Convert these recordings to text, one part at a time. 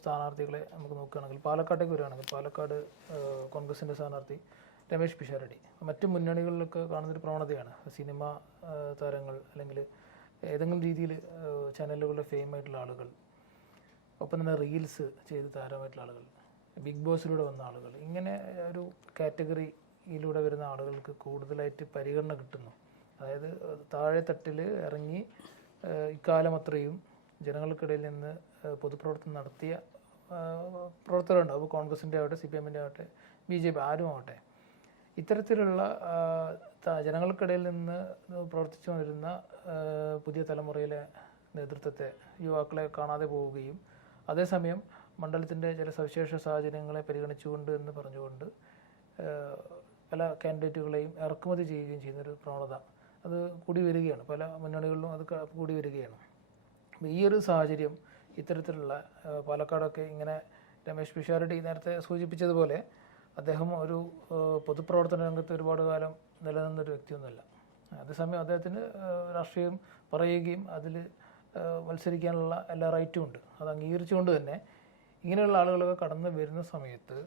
സ്ഥാനാർത്ഥികളെ നമുക്ക് നോക്കുകയാണെങ്കിൽ പാലക്കാട്ടേക്ക് വരികയാണെങ്കിൽ പാലക്കാട് കോൺഗ്രസിൻ്റെ സ്ഥാനാർത്ഥി രമേശ് പിഷാരടി മറ്റ് മുന്നണികളിലൊക്കെ കാണുന്നൊരു പ്രവണതയാണ്. സിനിമ താരങ്ങൾ അല്ലെങ്കിൽ ഏതെങ്കിലും രീതിയിൽ ചാനലുകളുടെ ഫെയിം ആയിട്ടുള്ള ആളുകൾ, ഒപ്പം തന്നെ റീൽസ് ചെയ്ത് താരമായിട്ടുള്ള ആളുകൾ, ബിഗ് ബോസിലൂടെ വന്ന ആളുകൾ, ഇങ്ങനെ ഒരു കാറ്റഗറിയിലൂടെ വരുന്ന ആളുകൾക്ക് കൂടുതലായിട്ട് പരിഗണന കിട്ടുന്നു. അതായത് താഴെ തട്ടിൽ ഇറങ്ങി ഇക്കാലം അത്രയും ജനങ്ങൾക്കിടയിൽ നിന്ന് പൊതുപ്രവർത്തനം നടത്തിയ പ്രവർത്തകരുണ്ട്. അപ്പോൾ കോൺഗ്രസിൻ്റെ ആവട്ടെ, CPM-ൻ്റെ ആവട്ടെ, BJP ആരും ആവട്ടെ, ഇത്തരത്തിലുള്ള ജനങ്ങൾക്കിടയിൽ നിന്ന് പ്രവർത്തിച്ചു വന്നിരുന്ന പുതിയ തലമുറയിലെ നേതൃത്വത്തെ, യുവാക്കളെ കാണാതെ പോവുകയും അതേസമയം മണ്ഡലത്തിൻ്റെ ചില സവിശേഷ സാഹചര്യങ്ങളെ പരിഗണിച്ചുകൊണ്ട് എന്ന് പറഞ്ഞുകൊണ്ട് പല കാൻഡിഡേറ്റുകളെയും ഇറക്കുമതി ചെയ്യുകയും ചെയ്യുന്നൊരു പ്രവണത അത് കൂടി വരികയാണ്. പല മുന്നണികളിലും അത് കൂടി വരികയാണ്. ഈ ഒരു സാഹചര്യം ഇത്തരത്തിലുള്ള പാലക്കാടൊക്കെ ഇങ്ങനെ രമേശ് പിഷാരടി നേരത്തെ സൂചിപ്പിച്ചതുപോലെ അദ്ദേഹം ഒരു പൊതുപ്രവർത്തന രംഗത്ത് ഒരുപാട് കാലം നിലനിന്നൊരു വ്യക്തിയൊന്നുമല്ല. അതേസമയം അദ്ദേഹത്തിന് രാഷ്ട്രീയം പറയുകയും അതിൽ മത്സരിക്കാനുള്ള എല്ലാ റൈറ്റും ഉണ്ട്. അത് അംഗീകരിച്ചുകൊണ്ട് തന്നെ ഇങ്ങനെയുള്ള ആളുകളൊക്കെ കടന്നു വരുന്ന സമയത്ത്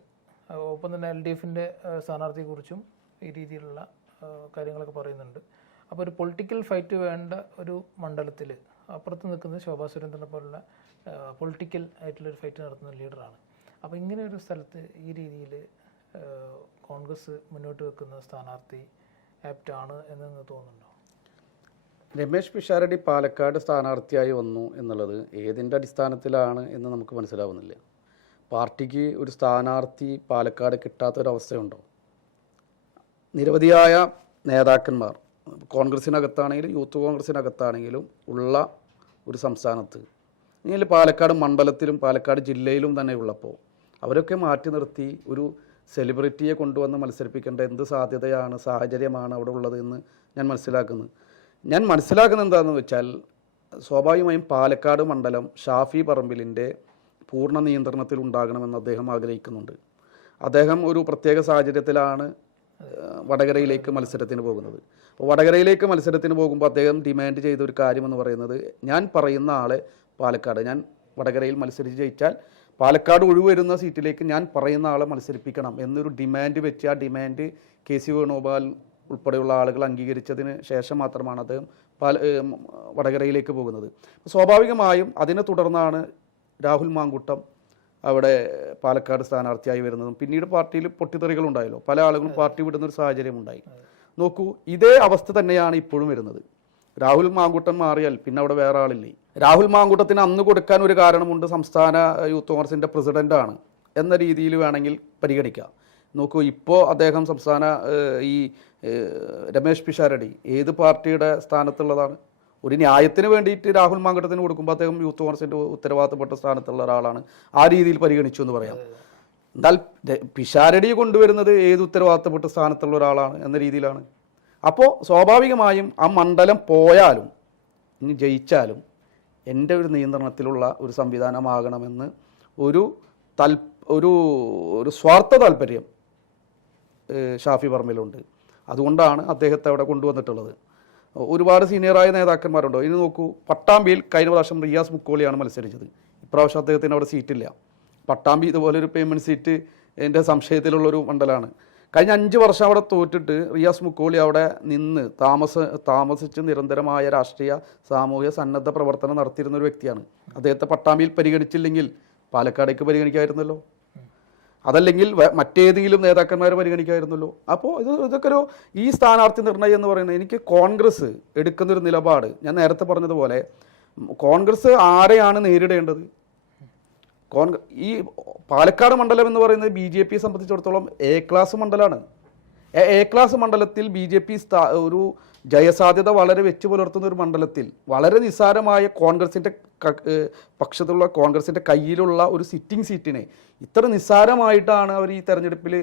ഒപ്പം തന്നെ LDFൻ്റെ സ്ഥാനാർത്ഥിയെക്കുറിച്ചും ഈ രീതിയിലുള്ള കാര്യങ്ങളൊക്കെ പറയുന്നുണ്ട്. അപ്പോൾ ഒരു പൊളിറ്റിക്കൽ ഫൈറ്റ് വേണ്ട ഒരു മണ്ഡലത്തിൽ അപ്പുറത്ത് നിൽക്കുന്നത് ശോഭാ സുരേന്ദ്രനെ പോലുള്ള പൊളിറ്റിക്കൽ ആയിട്ടുള്ളൊരു ഫൈറ്റ് നടത്തുന്ന ലീഡറാണ്. അപ്പോൾ ഇങ്ങനെ ഒരു സ്ഥലത്ത് ഈ രീതിയിൽ കോൺഗ്രസ് മുന്നോട്ട് വെക്കുന്ന സ്ഥാനാർത്ഥി ആപ്റ്റാണ് എന്ന് തോന്നുന്നുണ്ടോ? രമേശ് പിഷാരടി പാലക്കാട് സ്ഥാനാർത്ഥിയായി വന്നു എന്നുള്ളത് ഏതിൻ്റെ അടിസ്ഥാനത്തിലാണ് എന്ന് നമുക്ക് മനസ്സിലാവുന്നില്ല. പാർട്ടിക്ക് ഒരു സ്ഥാനാർത്ഥി പാലക്കാട് കിട്ടാത്തൊരവസ്ഥയുണ്ടോ? നിരവധിയായ നേതാക്കന്മാർ കോൺഗ്രസിനകത്താണെങ്കിലും യൂത്ത് കോൺഗ്രസിനകത്താണെങ്കിലും ഉള്ള ഒരു സംസ്ഥാനത്ത് ഇനി പാലക്കാട് മണ്ഡലത്തിലും പാലക്കാട് ജില്ലയിലും തന്നെ ഉള്ളപ്പോൾ അവരൊക്കെ മാറ്റി നിർത്തി ഒരു സെലിബ്രിറ്റിയെ കൊണ്ടുവന്ന് മത്സരിപ്പിക്കേണ്ട എന്ത് സാഹചര്യമാണ് അവിടെ ഉള്ളത് എന്ന് ഞാൻ മനസ്സിലാക്കുന്നത് എന്താണെന്ന് വെച്ചാൽ, സ്വാഭാവികമായും പാലക്കാട് മണ്ഡലം ഷാഫി പറമ്പിലിൻ്റെ പൂർണ്ണ നിയന്ത്രണത്തിൽ ഉണ്ടാകണമെന്ന് അദ്ദേഹം ആഗ്രഹിക്കുന്നുണ്ട്. അദ്ദേഹം ഒരു പ്രത്യേക സാഹചര്യത്തിലാണ് വടകരയിലേക്ക് മത്സരത്തിന് പോകുന്നത്. വടകരയിലേക്ക് മത്സരത്തിന് പോകുമ്പോൾ അദ്ദേഹം ഡിമാൻഡ് ചെയ്ത ഒരു കാര്യമെന്ന് പറയുന്നത്, ഞാൻ പറയുന്ന ആളെ ഞാൻ വടകരയിൽ മത്സരിച്ച് ജയിച്ചാൽ പാലക്കാട് ഒഴിവരുന്ന സീറ്റിലേക്ക് ഞാൻ പറയുന്ന ആളെ മത്സരിപ്പിക്കണം എന്നൊരു ഡിമാൻഡ് വെച്ച് ആ ഡിമാൻഡ് KC വേണുഗോപാൽ ഉൾപ്പെടെയുള്ള ആളുകൾ അംഗീകരിച്ചതിന് ശേഷം മാത്രമാണ് അദ്ദേഹം വടകരയിലേക്ക് പോകുന്നത്. സ്വാഭാവികമായും അതിനെ തുടർന്നാണ് രാഹുൽ മാങ്കൂട്ടം അവിടെ പാലക്കാട് സ്ഥാനാർത്ഥിയായി വരുന്നതും പിന്നീട് പാർട്ടിയിൽ പൊട്ടിത്തെറികളുണ്ടായല്ലോ, പല ആളുകളും പാർട്ടി വിടുന്നൊരു സാഹചര്യം ഉണ്ടായി. നോക്കൂ, ഇതേ അവസ്ഥ തന്നെയാണ് ഇപ്പോഴും വരുന്നത്. രാഹുൽ മാങ്കൂട്ടം മാറിയാൽ പിന്നെ അവിടെ വേറെ ആളില്ലേ. രാഹുൽ മാങ്കൂട്ടത്തിന് അന്ന് കൊടുക്കാൻ ഒരു കാരണമുണ്ട്, സംസ്ഥാന യൂത്ത് കോൺഗ്രസിൻ്റെ പ്രസിഡൻ്റാണ് എന്ന രീതിയിൽ വേണമെങ്കിൽ പരിഗണിക്കാം. നോക്കൂ, ഇപ്പോൾ അദ്ദേഹം ഈ രമേശ് പിഷാരടി ഏത് പാർട്ടിയുടെ സ്ഥാനത്തുള്ളതാണ്? ഒരു ന്യായത്തിന് വേണ്ടിയിട്ട് രാഹുൽ മാങ്കൂട്ടത്തിന് കൊടുക്കുമ്പോൾ അദ്ദേഹം യൂത്ത് കോൺഗ്രസിൻ്റെ ഉത്തരവാദിത്തപ്പെട്ട സ്ഥാനത്തുള്ള ഒരാളാണ്, ആ രീതിയിൽ പരിഗണിച്ചു എന്ന് പറയാം. എന്നാൽ പിഷാരടി കൊണ്ടുവരുന്നത് ഏത് ഉത്തരവാദിത്തപ്പെട്ട സ്ഥാനത്തുള്ള ഒരാളാണ് എന്ന രീതിയിലാണ്. അപ്പോൾ സ്വാഭാവികമായും ആ മണ്ഡലം പോയാലും ഇനി ജയിച്ചാലും എൻ്റെ ഒരു നിയന്ത്രണത്തിലുള്ള ഒരു സംവിധാനമാകണമെന്ന് ഒരു സ്വാർത്ഥ താല്പര്യം ഷാഫി പറമ്പിലുണ്ട്. അതുകൊണ്ടാണ് അദ്ദേഹത്തെ അവിടെ കൊണ്ടുവന്നിട്ടുള്ളത്. ഒരുപാട് സീനിയറായ നേതാക്കന്മാരുണ്ടോ? ഇനി നോക്കൂ, പട്ടാമ്പിയിൽ കഴിഞ്ഞ പ്രാവശ്യം റിയാസ് മുക്കോളിയാണ് മത്സരിച്ചത്. ഇപ്രാവശ്യം അദ്ദേഹത്തിന് അവിടെ സീറ്റില്ല. പട്ടാമ്പി ഇതുപോലൊരു പേയ്മെൻറ്റ് സീറ്റ് എൻ്റെ സംശയത്തിലുള്ളൊരു മണ്ഡലമാണ്. കഴിഞ്ഞ 5 വർഷം അവിടെ തോറ്റിട്ട് റിയാസ് മുക്കോളി അവിടെ നിന്ന് താമസിച്ച് നിരന്തരമായ രാഷ്ട്രീയ സാമൂഹ്യ സന്നദ്ധ പ്രവർത്തനം നടത്തിയിരുന്ന ഒരു വ്യക്തിയാണ്. അദ്ദേഹത്തെ പട്ടാമ്പിയിൽ പരിഗണിച്ചില്ലെങ്കിൽ പാലക്കാടേക്ക് പരിഗണിക്കാമായിരുന്നല്ലോ, അതല്ലെങ്കിൽ മറ്റേതെങ്കിലും നേതാക്കന്മാരെ പരിഗണിക്കാമായിരുന്നല്ലോ. അപ്പോൾ ഇതൊക്കെ ഈ സ്ഥാനാർത്ഥി നിർണയം എന്ന് പറയുന്നത്, എനിക്ക് കോൺഗ്രസ് എടുക്കുന്നൊരു നിലപാട്, ഞാൻ നേരത്തെ പറഞ്ഞതുപോലെ കോൺഗ്രസ് ആരെയാണ് നേരിടേണ്ടത്? ഈ പാലക്കാട് മണ്ഡലം എന്ന് പറയുന്നത് BJPയെ സംബന്ധിച്ചിടത്തോളം A ക്ലാസ് മണ്ഡലമാണ്. A ക്ലാസ് മണ്ഡലത്തിൽ BJP ഒരു ജയസാധ്യത വളരെ വെച്ച് പുലർത്തുന്ന ഒരു മണ്ഡലത്തിൽ വളരെ നിസ്സാരമായ കോൺഗ്രസിൻ്റെ പക്ഷത്തുള്ള കോൺഗ്രസിൻ്റെ കയ്യിലുള്ള ഒരു സിറ്റിംഗ് സീറ്റിനെ ഇത്ര നിസ്സാരമായിട്ടാണ് അവർ ഈ തെരഞ്ഞെടുപ്പിൽ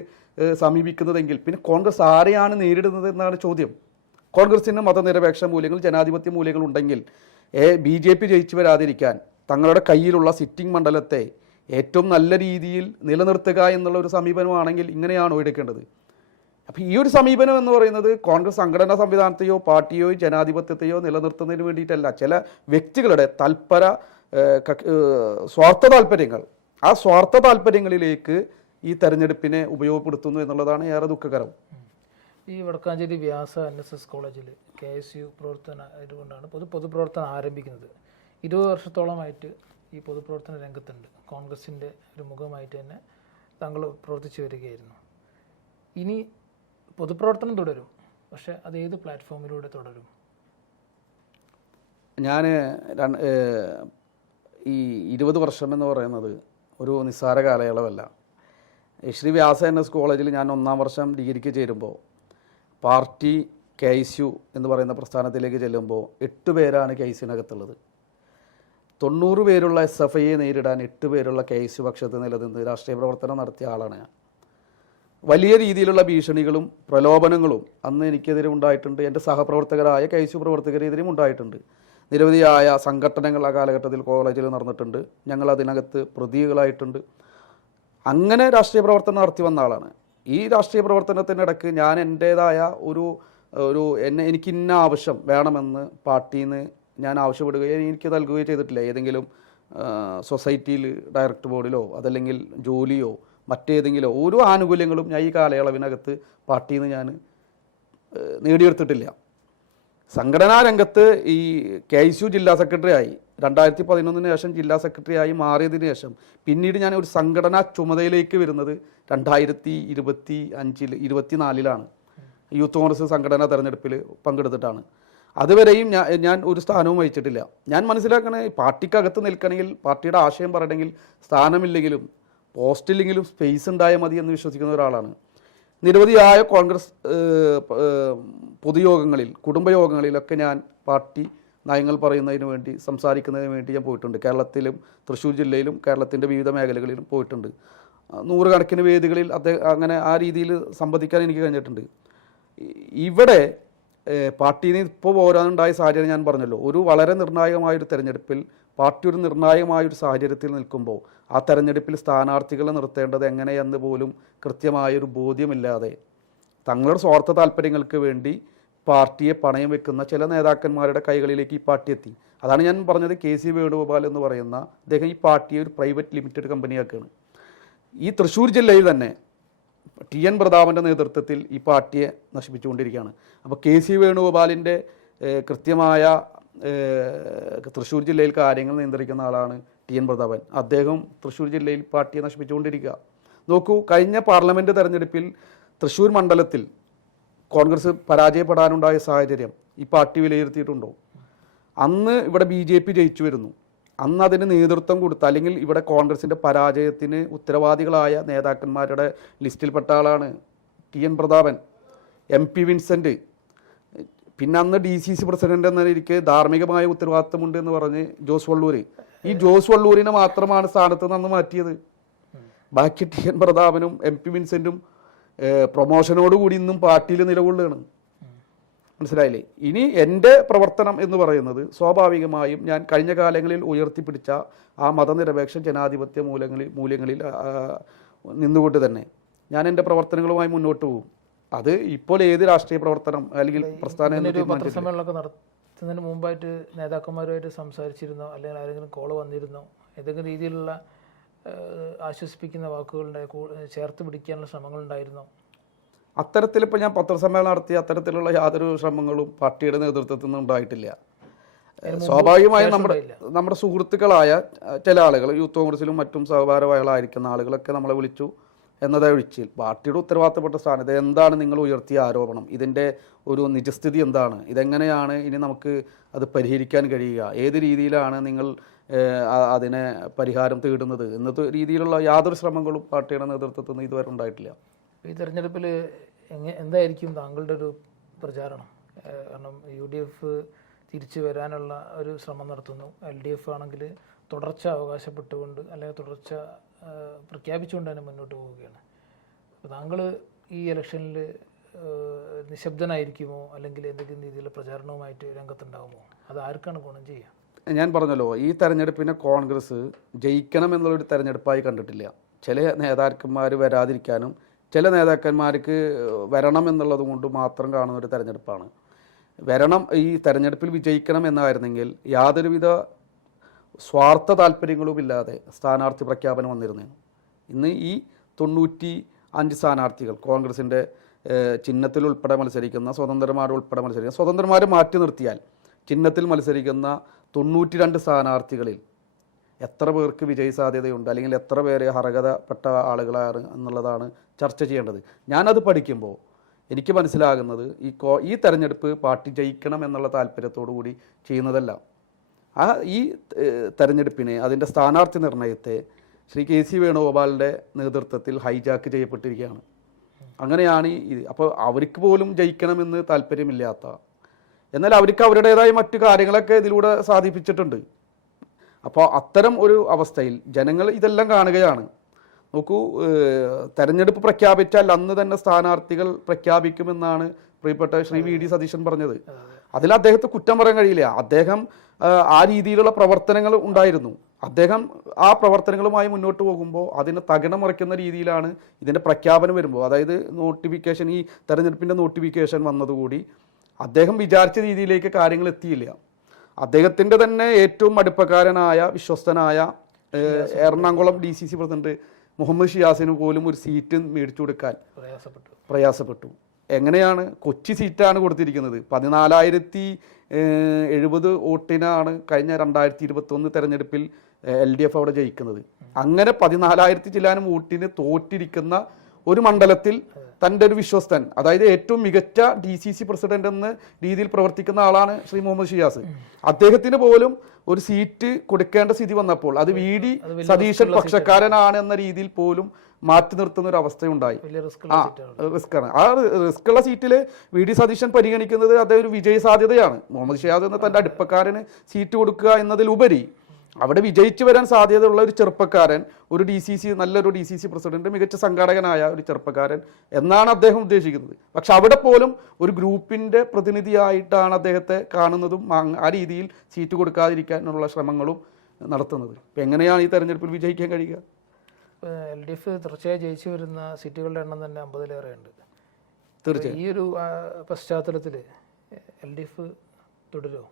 സമീപിക്കുന്നതെങ്കിൽ പിന്നെ കോൺഗ്രസ് ആരെയാണ് നേരിടുന്നത് എന്നാണ് ചോദ്യം. കോൺഗ്രസിന് മതനിരപേക്ഷ മൂല്യങ്ങൾ, ജനാധിപത്യ മൂല്യങ്ങൾ ഉണ്ടെങ്കിൽ BJP ജയിച്ചു വരാതിരിക്കാൻ തങ്ങളുടെ കയ്യിലുള്ള സിറ്റിംഗ് മണ്ഡലത്തെ ഏറ്റവും നല്ല രീതിയിൽ നിലനിർത്തുക എന്നുള്ള ഒരു സമീപനമാണെങ്കിൽ ഇങ്ങനെയാണോ എടുക്കേണ്ടത്? അപ്പോൾ ഈ ഒരു സമീപനം എന്ന് പറയുന്നത് കോൺഗ്രസ് സംഘടനാ സംവിധാനത്തെയോ പാർട്ടിയോ ജനാധിപത്യത്തെയോ നിലനിർത്തുന്നതിന് വേണ്ടിയിട്ടല്ല, ചില വ്യക്തികളുടെ സ്വാർത്ഥ താല്പര്യങ്ങൾ ആ സ്വാർത്ഥ താല്പര്യങ്ങളിലേക്ക് ഈ തെരഞ്ഞെടുപ്പിനെ ഉപയോഗപ്പെടുത്തുന്നു എന്നുള്ളതാണ് ഏറെ ദുഃഖകരം. ഈ വടക്കാഞ്ചേരി വ്യാസ NSS കോളേജിൽ KSU പ്രവർത്തന ഇതുകൊണ്ടാണ് പൊതുപ്രവർത്തനം ആരംഭിക്കുന്നത്. 20 വർഷത്തോളമായിട്ട് ഈ പൊതുപ്രവർത്തന രംഗത്തുണ്ട്. കോൺഗ്രസിൻ്റെ ഒരു മുഖമായിട്ട് തന്നെ താങ്കൾ പ്രവർത്തിച്ചു വരികയായിരുന്നു. ഇനി പൊതുപ്രവർത്തനം തുടരും, പക്ഷേ അത് ഏത് പ്ലാറ്റ്ഫോമിലൂടെ തുടരും? ഞാൻ ഈ 20 വർഷം എന്ന് പറയുന്നത് ഒരു നിസ്സാര കാലയളവല്ല. ശ്രീ വ്യാസ NS കോളേജിൽ ഞാൻ 1-ാം വർഷം ഡിഗ്രിക്ക് ചേരുമ്പോൾ പാർട്ടി KSU എന്ന് പറയുന്ന പ്രസ്ഥാനത്തിലേക്ക് ചെല്ലുമ്പോൾ 8 പേരാണ് KSUവിനകത്തുള്ളത്. 90 പേരുള്ള SFIയെ നേരിടാൻ 8 പേരുള്ള KSU പക്ഷത്ത് നിലനിന്ന് രാഷ്ട്രീയ പ്രവർത്തനം നടത്തിയ ആളാണ് ഞാൻ. വലിയ രീതിയിലുള്ള ഭീഷണികളും പ്രലോഭനങ്ങളും അന്ന് എനിക്കെതിരെ ഉണ്ടായിട്ടുണ്ട്. എൻ്റെ സഹപ്രവർത്തകരായ KSU പ്രവർത്തകരെതിരെയും ഉണ്ടായിട്ടുണ്ട്. നിരവധിയായ സംഘടനകൾ ആ കാലഘട്ടത്തിൽ കോളേജിൽ നടന്നിട്ടുണ്ട്. ഞങ്ങൾ അതിനകത്ത് പ്രതികളായിട്ടുണ്ട്. അങ്ങനെ രാഷ്ട്രീയ പ്രവർത്തനം നടത്തി വന്ന ആളാണ്. ഈ രാഷ്ട്രീയ പ്രവർത്തനത്തിനിടയ്ക്ക് ഞാൻ എൻ്റേതായ എനിക്ക് ഇന്ന ആവശ്യം വേണമെന്ന് പാർട്ടിയിൽ നിന്ന് ഞാൻ ആവശ്യപ്പെടുകയും എനിക്ക് നൽകുകയോ ചെയ്തിട്ടില്ല. ഏതെങ്കിലും സൊസൈറ്റിയിൽ ഡയറക്ടർ ബോർഡിലോ അതല്ലെങ്കിൽ ജോലിയോ മറ്റേതെങ്കിലോ ഒരു ആനുകൂല്യങ്ങളും ഞാൻ ഈ കാലയളവിനകത്ത് പാർട്ടിയിൽ നിന്ന് ഞാൻ നേടിയെടുത്തിട്ടില്ല. സംഘടനാ രംഗത്ത് ഈ KSU ജില്ലാ സെക്രട്ടറി ആയി 2011 ശേഷം ജില്ലാ സെക്രട്ടറി ആയി മാറിയതിന് ശേഷം പിന്നീട് ഞാൻ ഒരു സംഘടനാ ചുമതലയിലേക്ക് വരുന്നത് 2024 യൂത്ത് കോൺഗ്രസ് സംഘടനാ തെരഞ്ഞെടുപ്പിൽ പങ്കെടുത്തിട്ടാണ്. അതുവരെയും ഞാൻ ഒരു സ്ഥാനവും വഹിച്ചിട്ടില്ല. ഞാൻ മനസ്സിലാക്കണേ, പാർട്ടിക്കകത്ത് നിൽക്കണമെങ്കിൽ, പാർട്ടിയുടെ ആശയം പറയണമെങ്കിൽ സ്ഥാനമില്ലെങ്കിലും പോസ്റ്റില്ലെങ്കിലും സ്പേസ് ഉണ്ടായാൽ മതി എന്ന് വിശ്വസിക്കുന്ന ഒരാളാണ്. നിരവധിയായ കോൺഗ്രസ് പൊതുയോഗങ്ങളിൽ, കുടുംബയോഗങ്ങളിലൊക്കെ ഞാൻ പാർട്ടി നയങ്ങൾ പറയുന്നതിന് വേണ്ടി, സംസാരിക്കുന്നതിന് വേണ്ടി ഞാൻ പോയിട്ടുണ്ട്. കേരളത്തിലും തൃശ്ശൂർ ജില്ലയിലും കേരളത്തിൻ്റെ വിവിധ മേഖലകളിലും പോയിട്ടുണ്ട്. 100 കണക്കിന് വേദികളിൽ അങ്ങനെ ആ രീതിയിൽ സംവദിക്കാൻ എനിക്ക് കഴിഞ്ഞിട്ടുണ്ട്. ഇവിടെ പാർട്ടിയിൽ നിന്ന് ഇപ്പോൾ പോരാനുണ്ടായ സാഹചര്യം ഞാൻ പറഞ്ഞല്ലോ. ഒരു വളരെ നിർണായകമായൊരു തെരഞ്ഞെടുപ്പിൽ പാർട്ടി ഒരു നിർണായകമായൊരു സാഹചര്യത്തിൽ നിൽക്കുമ്പോൾ ആ തെരഞ്ഞെടുപ്പിൽ സ്ഥാനാർത്ഥികളെ നിർത്തേണ്ടത് എങ്ങനെയെന്ന് പോലും കൃത്യമായൊരു ബോധ്യമില്ലാതെ തങ്ങളുടെ സ്വാർത്ഥ താല്പര്യങ്ങൾക്ക് വേണ്ടി പാർട്ടിയെ പണയം വെക്കുന്ന ചില നേതാക്കന്മാരുടെ കൈകളിലേക്ക് ഈ പാർട്ടി എത്തി. അതാണ് ഞാൻ പറഞ്ഞത്. KC വേണുഗോപാൽ എന്ന് പറയുന്ന അദ്ദേഹം ഈ പാർട്ടിയെ ഒരു പ്രൈവറ്റ് ലിമിറ്റഡ് കമ്പനിയാക്കുകയാണ്. ഈ തൃശ്ശൂർ ജില്ലയിൽ തന്നെ TN പ്രതാപൻ്റെ നേതൃത്വത്തിൽ ഈ പാർട്ടിയെ നശിപ്പിച്ചുകൊണ്ടിരിക്കുകയാണ്. അപ്പോൾ KC വേണുഗോപാലിൻ്റെ കൃത്യമായ തൃശ്ശൂർ ജില്ലയിൽ കാര്യങ്ങൾ നിയന്ത്രിക്കുന്ന ആളാണ് TN പ്രതാപൻ. അദ്ദേഹം തൃശ്ശൂർ ജില്ലയിൽ പാർട്ടിയെ നശിപ്പിച്ചുകൊണ്ടിരിക്കുക. നോക്കൂ, കഴിഞ്ഞ പാർലമെൻറ്റ് തെരഞ്ഞെടുപ്പിൽ തൃശ്ശൂർ മണ്ഡലത്തിൽ കോൺഗ്രസ് പരാജയപ്പെടാനുണ്ടായ സാഹചര്യം ഈ പാർട്ടി വിലയിരുത്തിയിട്ടുണ്ടോ? അന്ന് ഇവിടെ BJP ജയിച്ചു വരുന്നു. അന്ന് അതിന് നേതൃത്വം കൊടുത്ത, അല്ലെങ്കിൽ ഇവിടെ കോൺഗ്രസിൻ്റെ പരാജയത്തിന് ഉത്തരവാദികളായ നേതാക്കന്മാരുടെ ലിസ്റ്റിൽപ്പെട്ട ആളാണ് TN പ്രതാപൻ, MP വിൻസെൻ്റ്. പിന്നെ അന്ന് DCC പ്രസിഡന്റ് എന്ന നിലയ്ക്ക് ധാർമ്മികമായ ഉത്തരവാദിത്തമുണ്ട് എന്ന് പറഞ്ഞ് ജോസ് വള്ളൂർ. ഈ ജോസ് വള്ളൂരിനെ മാത്രമാണ് സ്ഥാനത്ത് നിന്ന് മാറ്റിയത്. ബാക്കി TN പ്രതാപനും MP വിൻസെൻറ്റും പ്രൊമോഷനോടുകൂടി ഇന്നും പാർട്ടിയിൽ നിലകൊള്ളുകയാണ്. മനസ്സിലായില്ലേ? ഇനി എൻ്റെ പ്രവർത്തനം എന്ന് പറയുന്നത് സ്വാഭാവികമായും ഞാൻ കഴിഞ്ഞ കാലങ്ങളിൽ ഉയർത്തിപ്പിടിച്ച ആ മതനിരപേക്ഷ ജനാധിപത്യ മൂല്യങ്ങളിൽ നിന്നുകൊണ്ട് തന്നെ ഞാൻ എൻ്റെ പ്രവർത്തനങ്ങളുമായി മുന്നോട്ട് പോകും. അത് ഇപ്പോൾ ഏത് രാഷ്ട്രീയ പ്രവർത്തനം അല്ലെങ്കിൽ പ്രസ്ഥാനം പത്രസമ്മേളനമൊക്കെ നടത്തുന്നതിന് മുമ്പായിട്ട് നേതാക്കന്മാരുമായിട്ട് സംസാരിച്ചിരുന്നോ, അല്ലെങ്കിൽ ആരെങ്കിലും കോള് വന്നിരുന്നോ? ഏതെങ്കിലും രീതിയിലുള്ള ആശ്വസിപ്പിക്കുന്ന വാക്കുകളുണ്ടായി, ചേർത്ത് പിടിക്കാനുള്ള ശ്രമങ്ങൾ ഉണ്ടായിരുന്നോ? അത്തരത്തിലിപ്പോൾ ഞാൻ പത്രസമ്മേളനം നടത്തി അത്തരത്തിലുള്ള യാതൊരു ശ്രമങ്ങളും പാർട്ടിയുടെ നേതൃത്വത്തിൽ നിന്ന് ഉണ്ടായിട്ടില്ല. സ്വാഭാവികമായും നമ്മുടെ സുഹൃത്തുക്കളായ ചില ആളുകൾ, യൂത്ത് കോൺഗ്രസിലും മറ്റും സഹഭാരവാഹികളായിരിക്കുന്ന ആളുകളൊക്കെ നമ്മളെ വിളിച്ചു എന്നതേ ഒഴിച്ച് പാർട്ടിയുടെ ഉത്തരവാദിത്തപ്പെട്ട സ്ഥാനം ഇത് എന്താണ് നിങ്ങൾ ഉയർത്തിയ ആരോപണം, ഇതിൻ്റെ ഒരു നിജസ്ഥിതി എന്താണ്, ഇതെങ്ങനെയാണ് ഇനി നമുക്ക് അത് പരിഹരിക്കാൻ കഴിയുക, ഏത് രീതിയിലാണ് നിങ്ങൾ അതിനെ പരിഹാരം തേടുന്നത് എന്നത്തെ രീതിയിലുള്ള യാതൊരു ശ്രമങ്ങളും പാർട്ടിയുടെ നേതൃത്വത്തിൽ നിന്ന് ഇതുവരെ ഉണ്ടായിട്ടില്ല. ഈ തെരഞ്ഞെടുപ്പിൽ എന്തായിരിക്കും താങ്കളുടെ ഒരു പ്രചാരണം? കാരണം UDF തിരിച്ചു വരാനുള്ള ഒരു ശ്രമം നടത്തുന്നു, LDF ആണെങ്കിൽ തുടർച്ച അവകാശപ്പെട്ടുകൊണ്ട് അല്ലെങ്കിൽ തുടർച്ച പ്രഖ്യാപിച്ചുകൊണ്ട് തന്നെ മുന്നോട്ട് പോവുകയാണ്. അപ്പോൾ താങ്കൾ ഈ ഇലക്ഷനിൽ നിശബ്ദനായിരിക്കുമോ, അല്ലെങ്കിൽ എന്തെങ്കിലും രീതിയിലുള്ള പ്രചാരണവുമായിട്ട് രംഗത്തുണ്ടാകുമോ? അത് ആർക്കാണ് ഗുണം ചെയ്യുക? ഞാൻ പറഞ്ഞല്ലോ, ഈ തെരഞ്ഞെടുപ്പിനെ കോൺഗ്രസ് ജയിക്കണം എന്നുള്ളൊരു തെരഞ്ഞെടുപ്പായി കണ്ടിട്ടില്ല. ചില നേതാക്കന്മാർ വരാതിരിക്കാനും ചില നേതാക്കന്മാർക്ക് വരണം എന്നുള്ളത് കൊണ്ട് മാത്രം കാണുന്ന ഒരു തെരഞ്ഞെടുപ്പാണ്. ഈ തെരഞ്ഞെടുപ്പിൽ വിജയിക്കണം എന്നായിരുന്നെങ്കിൽ യാതൊരുവിധ സ്വാർത്ഥ താല്പര്യങ്ങളുമില്ലാതെ സ്ഥാനാർത്ഥി പ്രഖ്യാപനം വന്നിരുന്നു. ഇന്ന് ഈ 95 സ്ഥാനാർത്ഥികൾ കോൺഗ്രസിൻ്റെ ചിഹ്നത്തിൽ ഉൾപ്പെടെ മത്സരിക്കുന്ന സ്വതന്ത്രന്മാരുൾപ്പെടെ മത്സരിക്കുന്ന സ്വതന്ത്രന്മാരെ മാറ്റി നിർത്തിയാൽ ചിഹ്നത്തിൽ മത്സരിക്കുന്ന 92 സ്ഥാനാർത്ഥികളിൽ എത്ര പേർക്ക് വിജയ സാധ്യതയുണ്ട്, അല്ലെങ്കിൽ എത്ര പേര് അർഹതപ്പെട്ട ആളുകളാണ് എന്നുള്ളതാണ് ചർച്ച ചെയ്യേണ്ടത്. ഞാനത് പഠിക്കുമ്പോൾ എനിക്ക് മനസ്സിലാകുന്നത് ഈ തെരഞ്ഞെടുപ്പ് പാർട്ടി ജയിക്കണം എന്നുള്ള താല്പര്യത്തോടു കൂടി ചെയ്യുന്നതല്ല. ഈ തെരഞ്ഞെടുപ്പിനെ, അതിൻ്റെ സ്ഥാനാർത്ഥി നിർണയത്തെ ശ്രീ KC വേണുഗോപാലിൻ്റെ നേതൃത്വത്തിൽ ഹൈജാക്ക് ചെയ്യപ്പെട്ടിരിക്കുകയാണ്. അങ്ങനെയാണ് ഇത്. അപ്പോൾ അവർക്ക് പോലും ജയിക്കണമെന്ന് താല്പര്യമില്ലാത്ത, എന്നാൽ അവർക്ക് അവരുടേതായ മറ്റു കാര്യങ്ങളൊക്കെ ഇതിലൂടെ സാധിപ്പിച്ചിട്ടുണ്ട്. അപ്പോൾ അത്തരം ഒരു അവസ്ഥയിൽ ജനങ്ങൾ ഇതെല്ലാം കാണുകയാണ്. നോക്കൂ, തെരഞ്ഞെടുപ്പ് പ്രഖ്യാപിച്ചാൽ അന്ന് തന്നെ സ്ഥാനാർത്ഥികൾ പ്രഖ്യാപിക്കുമെന്നാണ് പ്രിയപ്പെട്ട ശ്രീ VD സതീശൻ പറഞ്ഞത്. അതിൽ അദ്ദേഹത്തെ കുറ്റം പറയാൻ കഴിയില്ല. അദ്ദേഹം ആ രീതിയിലുള്ള പ്രവർത്തനങ്ങൾ ഉണ്ടായിരുന്നു. അദ്ദേഹം ആ പ്രവർത്തനങ്ങളുമായി മുന്നോട്ട് പോകുമ്പോൾ അതിന് തകിടം മറിക്കുന്ന രീതിയിലാണ് ഇതിൻ്റെ പ്രഖ്യാപനം വരുമ്പോൾ, അതായത് നോട്ടിഫിക്കേഷൻ, ഈ തെരഞ്ഞെടുപ്പിൻ്റെ നോട്ടിഫിക്കേഷൻ വന്നതുകൂടി അദ്ദേഹം വിചാരിച്ച രീതിയിലേക്ക് കാര്യങ്ങൾ എത്തിയില്ല. അദ്ദേഹത്തിൻ്റെ തന്നെ ഏറ്റവും അടുപ്പക്കാരനായ വിശ്വസ്തനായ എറണാകുളം DCC പ്രസിഡന്റ് മുഹമ്മദ് ഷിയാസിന് പോലും ഒരു സീറ്റ് മേടിച്ചു കൊടുക്കാൻ പ്രയാസപ്പെട്ടു. എങ്ങനെയാണ്? കൊച്ചി സീറ്റാണ് കൊടുത്തിരിക്കുന്നത്. 14,070 വോട്ടിനാണ് കഴിഞ്ഞ 2021 തെരഞ്ഞെടുപ്പിൽ LDF അവിടെ ജയിക്കുന്നത്. അങ്ങനെ 14,000 ചില്ലാനും വോട്ടിന് തോറ്റിരിക്കുന്ന ഒരു മണ്ഡലത്തിൽ തൻ്റെ ഒരു വിശ്വസ്തൻ, അതായത് ഏറ്റവും മികച്ച DCC പ്രസിഡന്റ് എന്ന രീതിയിൽ പ്രവർത്തിക്കുന്ന ആളാണ് ശ്രീ മുഹമ്മദ് ഷിയാസ്. അദ്ദേഹത്തിന് പോലും ഒരു സീറ്റ് കൊടുക്കേണ്ട സ്ഥിതി വന്നപ്പോൾ അത് VD സതീശൻ പക്ഷക്കാരനാണ് എന്ന രീതിയിൽ പോലും മാറ്റി നിർത്തുന്ന ഒരു അവസ്ഥയുണ്ടായി. റിസ്ക്കാണ്. ആ റിസ്ക്കുള്ള സീറ്റിൽ VD സതീശൻ പരിഗണിക്കുന്നത് അദ്ദേഹം ഒരു വിജയ സാധ്യതയാണ്. മുഹമ്മദ് ഷിയാസ് എന്ന തൻ്റെ അടുപ്പക്കാരന് സീറ്റ് കൊടുക്കുക എന്നതിലുപരി അവിടെ വിജയിച്ചു വരാൻ സാധ്യതയുള്ള ഒരു ചെറുപ്പക്കാരൻ, ഒരു നല്ലൊരു DCC പ്രസിഡന്റ്, മികച്ച സംഘാടകനായ ഒരു ചെറുപ്പക്കാരൻ എന്നാണ് അദ്ദേഹം ഉദ്ദേശിക്കുന്നത്. പക്ഷെ അവിടെ പോലും ഒരു ഗ്രൂപ്പിന്റെ പ്രതിനിധിയായിട്ടാണ് അദ്ദേഹത്തെ കാണുന്നതും ആ രീതിയിൽ സീറ്റ് കൊടുക്കാതിരിക്കാനുള്ള ശ്രമങ്ങളും നടത്തുന്നത്. ഇപ്പം എങ്ങനെയാണ് ഈ തെരഞ്ഞെടുപ്പിൽ വിജയിക്കാൻ കഴിയുക? LDF തീർച്ചയായും ജയിച്ചു വരുന്ന സീറ്റുകളുടെ എണ്ണം തന്നെ 50-ലേറെയുണ്ട്. തീർച്ചയായും ഈ ഒരു പശ്ചാത്തലത്തിൽ LDF തുടരുമോ?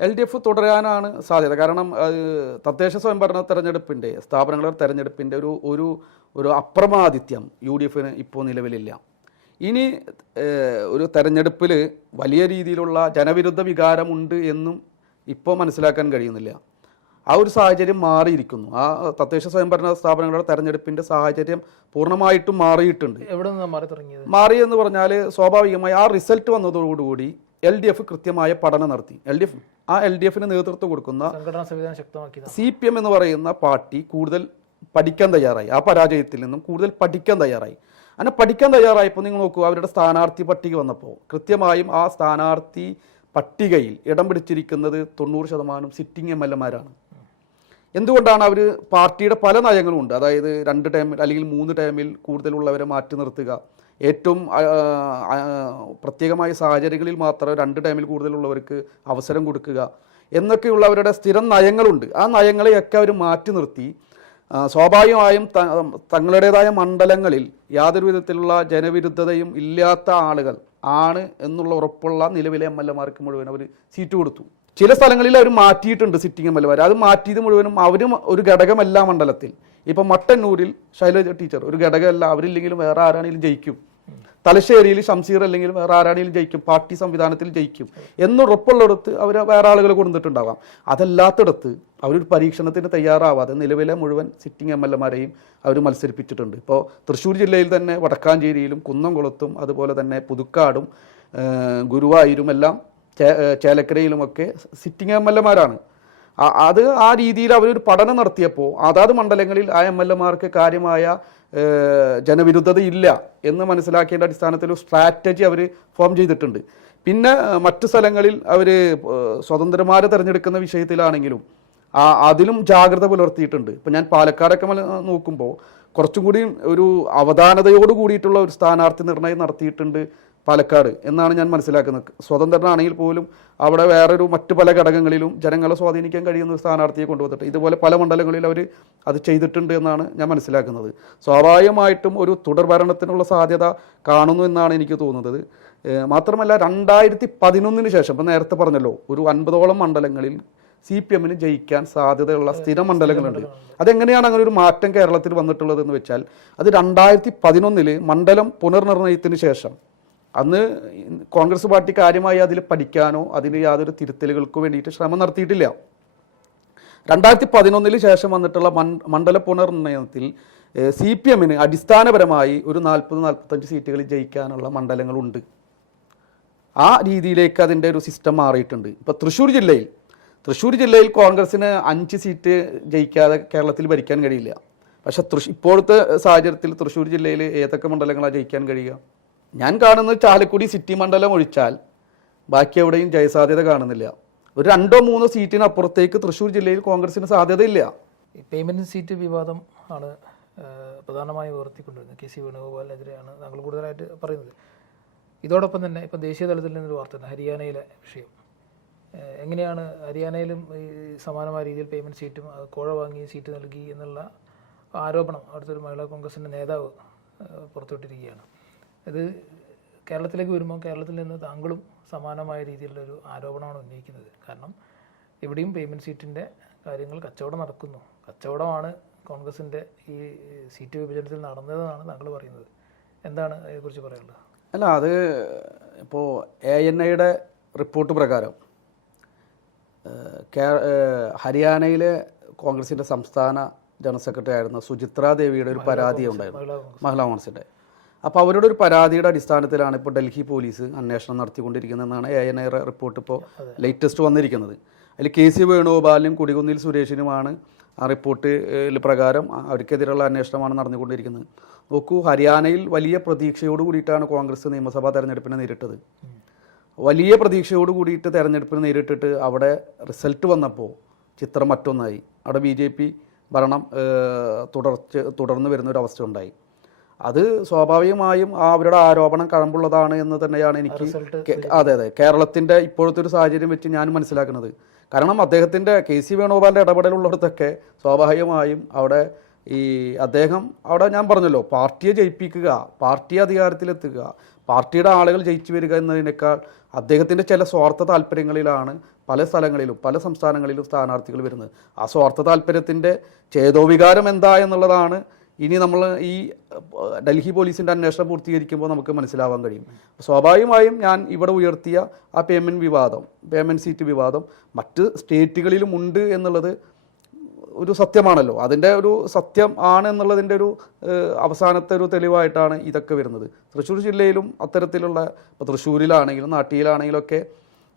LDF തുടരാനാണ് സാധ്യത. കാരണം തദ്ദേശ സ്വയംഭരണ തെരഞ്ഞെടുപ്പിൻ്റെ, സ്ഥാപനങ്ങളുടെ തെരഞ്ഞെടുപ്പിൻ്റെ ഒരു അപ്രമാദിത്യം UDFന് ഇപ്പോൾ നിലവിലില്ല. ഇനി ഒരു തെരഞ്ഞെടുപ്പിൽ വലിയ രീതിയിലുള്ള ജനവിരുദ്ധ വികാരമുണ്ട് എന്നും ഇപ്പോൾ മനസ്സിലാക്കാൻ കഴിയുന്നില്ല. ആ ഒരു സാഹചര്യം മാറിയിരിക്കുന്നു. ആ തദ്ദേശ സ്വയംഭരണ സ്ഥാപനങ്ങളുടെ തെരഞ്ഞെടുപ്പിൻ്റെ സാഹചര്യം പൂർണ്ണമായിട്ടും മാറിയിട്ടുണ്ട്. എവിടെ നിന്നാണ് മാറി തുടങ്ങിയത്? മാറി എന്ന് പറഞ്ഞാൽ സ്വാഭാവികമായി ആ റിസൾട്ട് വന്നതോടുകൂടി LDF കൃത്യമായ പഠനം നടത്തി. LDFന് നേതൃത്വം കൊടുക്കുന്ന സംഘടനാ സംവിധാനം ശക്തമാക്കി CPM എന്ന് പറയുന്ന പാർട്ടി കൂടുതൽ പഠിക്കാൻ തയ്യാറായി. ആ പരാജയത്തിൽ നിന്നും കൂടുതൽ പഠിക്കാൻ തയ്യാറായി. അങ്ങനെ പഠിക്കാൻ തയ്യാറായപ്പോൾ നിങ്ങൾ നോക്കൂ, അവരുടെ സ്ഥാനാർത്ഥി പട്ടിക വന്നപ്പോൾ കൃത്യമായും ആ സ്ഥാനാർത്ഥി പട്ടികയിൽ ഇടം പിടിച്ചിരിക്കുന്നത് 90% സിറ്റിംഗ് MLAമാരാണ്. എന്തുകൊണ്ടാണ്? അവർ പാർട്ടിയുടെ പല നയങ്ങളും ഉണ്ട്. അതായത് 2 ടേമിൽ അല്ലെങ്കിൽ 3 ടേമിൽ കൂടുതലുള്ളവരെ മാറ്റി നിർത്തുക, ഏറ്റവും പ്രത്യേകമായ സാഹചര്യങ്ങളിൽ മാത്രം 2 ടൈമിൽ കൂടുതലുള്ളവർക്ക് അവസരം കൊടുക്കുക എന്നൊക്കെയുള്ള അവരുടെ സ്ഥിരം നയങ്ങളുണ്ട്. ആ നയങ്ങളെയൊക്കെ അവർ മാറ്റി നിർത്തി സ്വാഭാവികമായും തങ്ങളുടേതായ മണ്ഡലങ്ങളിൽ യാതൊരു വിധത്തിലുള്ള ജനവിരുദ്ധതയും ഇല്ലാത്ത ആളുകൾ ആണ് എന്നുള്ള ഉറപ്പുള്ള നിലവിലെ MLAമാർക്ക് മുഴുവൻ അവർ സീറ്റ് കൊടുത്തു. ചില സ്ഥലങ്ങളിൽ അവർ മാറ്റിയിട്ടുണ്ട് സിറ്റിംഗ് MLAമാർ. അത് മാറ്റിയത് മുഴുവനും അവരും ഒരു ഘടകമല്ല മണ്ഡലത്തിൽ. ഇപ്പം മട്ടന്നൂരിൽ ശൈലജ ടീച്ചർ ഒരു ഘടകമല്ല, അവരില്ലെങ്കിലും വേറെ ആരാണെങ്കിലും ജയിക്കും. തലശ്ശേരിയിൽ ഷംസീർ അല്ലെങ്കിൽ വേറെ ആരാണെങ്കിലും ജയിക്കും, പാർട്ടി സംവിധാനത്തിൽ ജയിക്കും എന്നുറപ്പുള്ളിടത്ത് അവർ വേറെ ആളുകൾ കൊടുത്തിട്ടുണ്ടാവാം. അതല്ലാത്തിടത്ത് അവരൊരു പരീക്ഷണത്തിന് തയ്യാറാവാതെ നിലവിലെ മുഴുവൻ സിറ്റിംഗ് MLAമാരെയും അവർ മത്സരിപ്പിച്ചിട്ടുണ്ട്. ഇപ്പോൾ തൃശ്ശൂർ ജില്ലയിൽ തന്നെ വടക്കാഞ്ചേരിയിലും കുന്നംകുളത്തും അതുപോലെ തന്നെ പുതുക്കാടും ഗുരുവായൂരും എല്ലാം ചേലക്കരയിലുമൊക്കെ സിറ്റിംഗ് MLAമാരാണ്. അത് ആ രീതിയിൽ അവരൊരു പഠനം നടത്തിയപ്പോൾ അതാത് മണ്ഡലങ്ങളിൽ ആ MLAമാർക്ക് കാര്യമായ ജനവിരുദ്ധത ഇല്ല എന്ന് മനസ്സിലാക്കേണ്ട അടിസ്ഥാനത്തിൽ ഒരു സ്ട്രാറ്റജി അവർ ഫോം ചെയ്തിട്ടുണ്ട്. പിന്നെ മറ്റു സ്ഥലങ്ങളിൽ അവർ സ്വതന്ത്രന്മാരെ തിരഞ്ഞെടുക്കുന്ന വിഷയത്തിലാണെങ്കിലും അതിലും ജാഗ്രത പുലർത്തിയിട്ടുണ്ട്. ഇപ്പം ഞാൻ പാലക്കാടൊക്കെ നോക്കുമ്പോൾ കുറച്ചും കൂടി ഒരു അവധാനതയോട് കൂടിയിട്ടുള്ള ഒരു സ്ഥാനാർത്ഥി നിർണയം നടത്തിയിട്ടുണ്ട് പാലക്കാട് എന്നാണ് ഞാൻ മനസ്സിലാക്കുന്നത്. സ്വതന്ത്രനാണെങ്കിൽ പോലും അവിടെ വേറൊരു മറ്റു പല ഘടകങ്ങളിലും ജനങ്ങളെ സ്വാധീനിക്കാൻ കഴിയുന്ന സ്ഥാനാർത്ഥിയെ കൊണ്ടുവന്നിട്ട് ഇതുപോലെ പല മണ്ഡലങ്ങളിൽ അവർ അത് ചെയ്തിട്ടുണ്ട് എന്നാണ് ഞാൻ മനസ്സിലാക്കുന്നത്. സ്വാഭാവികമായിട്ടും ഒരു തുടർ ഭരണത്തിനുള്ള സാധ്യത കാണുന്നു എന്നാണ് എനിക്ക് തോന്നുന്നത്. മാത്രമല്ല 2011 ശേഷം, ഇപ്പം നേരത്തെ പറഞ്ഞല്ലോ, ഒരു 50ഓളം മണ്ഡലങ്ങളിൽ CPM ജയിക്കാൻ സാധ്യതയുള്ള സ്ഥിര മണ്ഡലങ്ങളുണ്ട്. അതെങ്ങനെയാണ് അങ്ങനെ ഒരു മാറ്റം കേരളത്തിൽ വന്നിട്ടുള്ളതെന്ന് വെച്ചാൽ അത് 2011 മണ്ഡലം പുനർനിർണയത്തിന് ശേഷം അന്ന് കോൺഗ്രസ് പാർട്ടി കാര്യമായി അതിൽ പഠിക്കാനോ അതിന് യാതൊരു തിരുത്തലുകൾക്കോ വേണ്ടിയിട്ട് ശ്രമം നടത്തിയിട്ടില്ല. 2011 ശേഷം വന്നിട്ടുള്ള മണ്ഡല പുനർനിർണയത്തിൽ CPM അടിസ്ഥാനപരമായി ഒരു 40-45 സീറ്റുകളിൽ ജയിക്കാനുള്ള മണ്ഡലങ്ങളുണ്ട്. ആ രീതിയിലേക്ക് അതിൻ്റെ ഒരു സിസ്റ്റം മാറിയിട്ടുണ്ട്. ഇപ്പോൾ തൃശ്ശൂർ ജില്ലയിൽ കോൺഗ്രസിന് 5 സീറ്റ് ജയിക്കാതെ കേരളത്തിൽ ഭരിക്കാൻ കഴിയില്ല. പക്ഷെ ഇപ്പോഴത്തെ സാഹചര്യത്തിൽ തൃശ്ശൂർ ജില്ലയിൽ ഏതൊക്കെ മണ്ഡലങ്ങളാണ് ജയിക്കാൻ കഴിയുക? ഞാൻ കാണുന്നത് ചാലക്കുടി സിറ്റി മണ്ഡലം ഒഴിച്ചാൽ ബാക്കി എവിടെയും ജയസാധ്യത കാണുന്നില്ല. ഒരു 2-3 സീറ്റിനപ്പുറത്തേക്ക് തൃശ്ശൂർ ജില്ലയിൽ കോൺഗ്രസിന് സാധ്യതയില്ല. ഈ പേയ്മെൻറ്റ് സീറ്റ് വിവാദം ആണ് പ്രധാനമായി ഉയർത്തിക്കൊണ്ടിരുന്നത്. KC വേണുഗോപാലിനെതിരെയാണ് താങ്കൾ കൂടുതലായിട്ട് പറയുന്നത്. ഇതോടൊപ്പം തന്നെ ഇപ്പം ദേശീയ തലത്തിൽ നിന്നൊരു വാർത്തയുണ്ട്, ഹരിയാനയിലെ വിഷയം. എങ്ങനെയാണ് ഹരിയാനയിലും ഈ സമാനമായ രീതിയിൽ പേയ്മെൻറ്റ് സീറ്റും കോഴ വാങ്ങി സീറ്റ് നൽകി എന്നുള്ള ആരോപണം അവിടുത്തെ ഒരു മഹിളാ കോൺഗ്രസിൻ്റെ നേതാവ് പുറത്തുവിട്ടിരിക്കുകയാണ്. ഇത് കേരളത്തിലേക്ക് വരുമ്പോൾ കേരളത്തിൽ നിന്ന് താങ്കളും സമാനമായ രീതിയിലുള്ളൊരു ആരോപണമാണ് ഉന്നയിക്കുന്നത്. കാരണം ഇവിടെയും പേയ്മെൻറ്റ് സീറ്റിൻ്റെ കാര്യങ്ങൾ കച്ചവടം നടക്കുന്നു. കച്ചവടമാണ് കോൺഗ്രസിൻ്റെ ഈ സീറ്റ് വിഭജനത്തിൽ നടന്നതെന്നാണ് താങ്കൾ പറയുന്നത്. എന്താണ് അതിനെക്കുറിച്ച് പറയാനുള്ളത്? അല്ല, അത് ഇപ്പോൾ ANIയുടെ റിപ്പോർട്ട് പ്രകാരം ഹരിയാനയിലെ കോൺഗ്രസിൻ്റെ സംസ്ഥാന ജനറൽ സെക്രട്ടറി ആയിരുന്ന സുചിത്ര ദേവിയുടെ ഒരു പരാതി ഉണ്ടായിരുന്നു, മഹിളാ കോൺഗ്രസിൻ്റെ. അപ്പോൾ അവരുടെ ഒരു പരാതിയുടെ അടിസ്ഥാനത്തിലാണ് ഇപ്പോൾ ഡൽഹി പോലീസ് അന്വേഷണം നടത്തിക്കൊണ്ടിരിക്കുന്നതെന്നാണ് ANIയുടെ റിപ്പോർട്ട് ഇപ്പോൾ ലേറ്റസ്റ്റ് വന്നിരിക്കുന്നത്. അതിൽ KC വേണുഗോപാലിനും കൊടികുന്നിൽ സുരേഷിനുമാണ് ആ റിപ്പോർട്ടിൽ പ്രകാരം അവർക്കെതിരെയുള്ള അന്വേഷണമാണ് നടന്നുകൊണ്ടിരിക്കുന്നത്. നോക്കൂ, ഹരിയാനയിൽ വലിയ പ്രതീക്ഷയോട് കൂടിയിട്ടാണ് കോൺഗ്രസ് നിയമസഭാ തെരഞ്ഞെടുപ്പിനെ നേരിട്ടത്. വലിയ പ്രതീക്ഷയോട് കൂടിയിട്ട് തെരഞ്ഞെടുപ്പിന് നേരിട്ടിട്ട് അവിടെ റിസൾട്ട് വന്നപ്പോൾ ചിത്രം മറ്റൊന്നായി. അവിടെ BJP ഭരണം തുടർന്ന് വരുന്നൊരവസ്ഥ ഉണ്ടായി. അത് സ്വാഭാവികമായും അവരുടെ ആരോപണം കഴമ്പുള്ളതാണ് എന്ന് തന്നെയാണ് എനിക്ക് അതെ കേരളത്തിൻ്റെ ഇപ്പോഴത്തെ ഒരു സാഹചര്യം വെച്ച് ഞാൻ മനസ്സിലാക്കുന്നത്. കാരണം അദ്ദേഹത്തിൻ്റെ KC വേണുഗോപാലിൻ്റെ ഇടപെടലുള്ളിടത്തൊക്കെ സ്വാഭാവികമായും അവിടെ അദ്ദേഹം അവിടെ ഞാൻ പറഞ്ഞല്ലോ, പാർട്ടിയെ ജയിപ്പിക്കുക, പാർട്ടിയെ അധികാരത്തിലെത്തുക, പാർട്ടിയുടെ ആളുകൾ ജയിച്ചു വരിക എന്നതിനേക്കാൾ അദ്ദേഹത്തിൻ്റെ ചില സ്വാർത്ഥ താല്പര്യങ്ങളിലാണ് പല സ്ഥലങ്ങളിലും പല സംസ്ഥാനങ്ങളിലും സ്ഥാനാർത്ഥികൾ വരുന്നത്. ആ സ്വാർത്ഥ താല്പര്യത്തിൻ്റെ ചേതോവികാരം എന്താ എന്നുള്ളതാണ് ഇനി നമ്മൾ ഈ ഡൽഹി പോലീസിൻ്റെ അന്വേഷണം പൂർത്തീകരിക്കുമ്പോൾ നമുക്ക് മനസ്സിലാവാൻ കഴിയും. സ്വാഭാവികമായും ഞാൻ ഇവിടെ ഉയർത്തിയ ആ പേയ്മെൻറ്റ് സീറ്റ് വിവാദം മറ്റ് സ്റ്റേറ്റുകളിലും ഉണ്ട് എന്നുള്ളത് ഒരു സത്യമാണല്ലോ. അതിൻ്റെ ഒരു സത്യം ആണ് എന്നുള്ളതിൻ്റെ ഒരു അവസാനത്തെ ഒരു തെളിവായിട്ടാണ് ഇതൊക്കെ വരുന്നത്. തൃശ്ശൂർ ജില്ലയിലും അത്തരത്തിലുള്ള, ഇപ്പോൾ തൃശ്ശൂരിലാണെങ്കിലും നാട്ടിയിലാണെങ്കിലും ഒക്കെ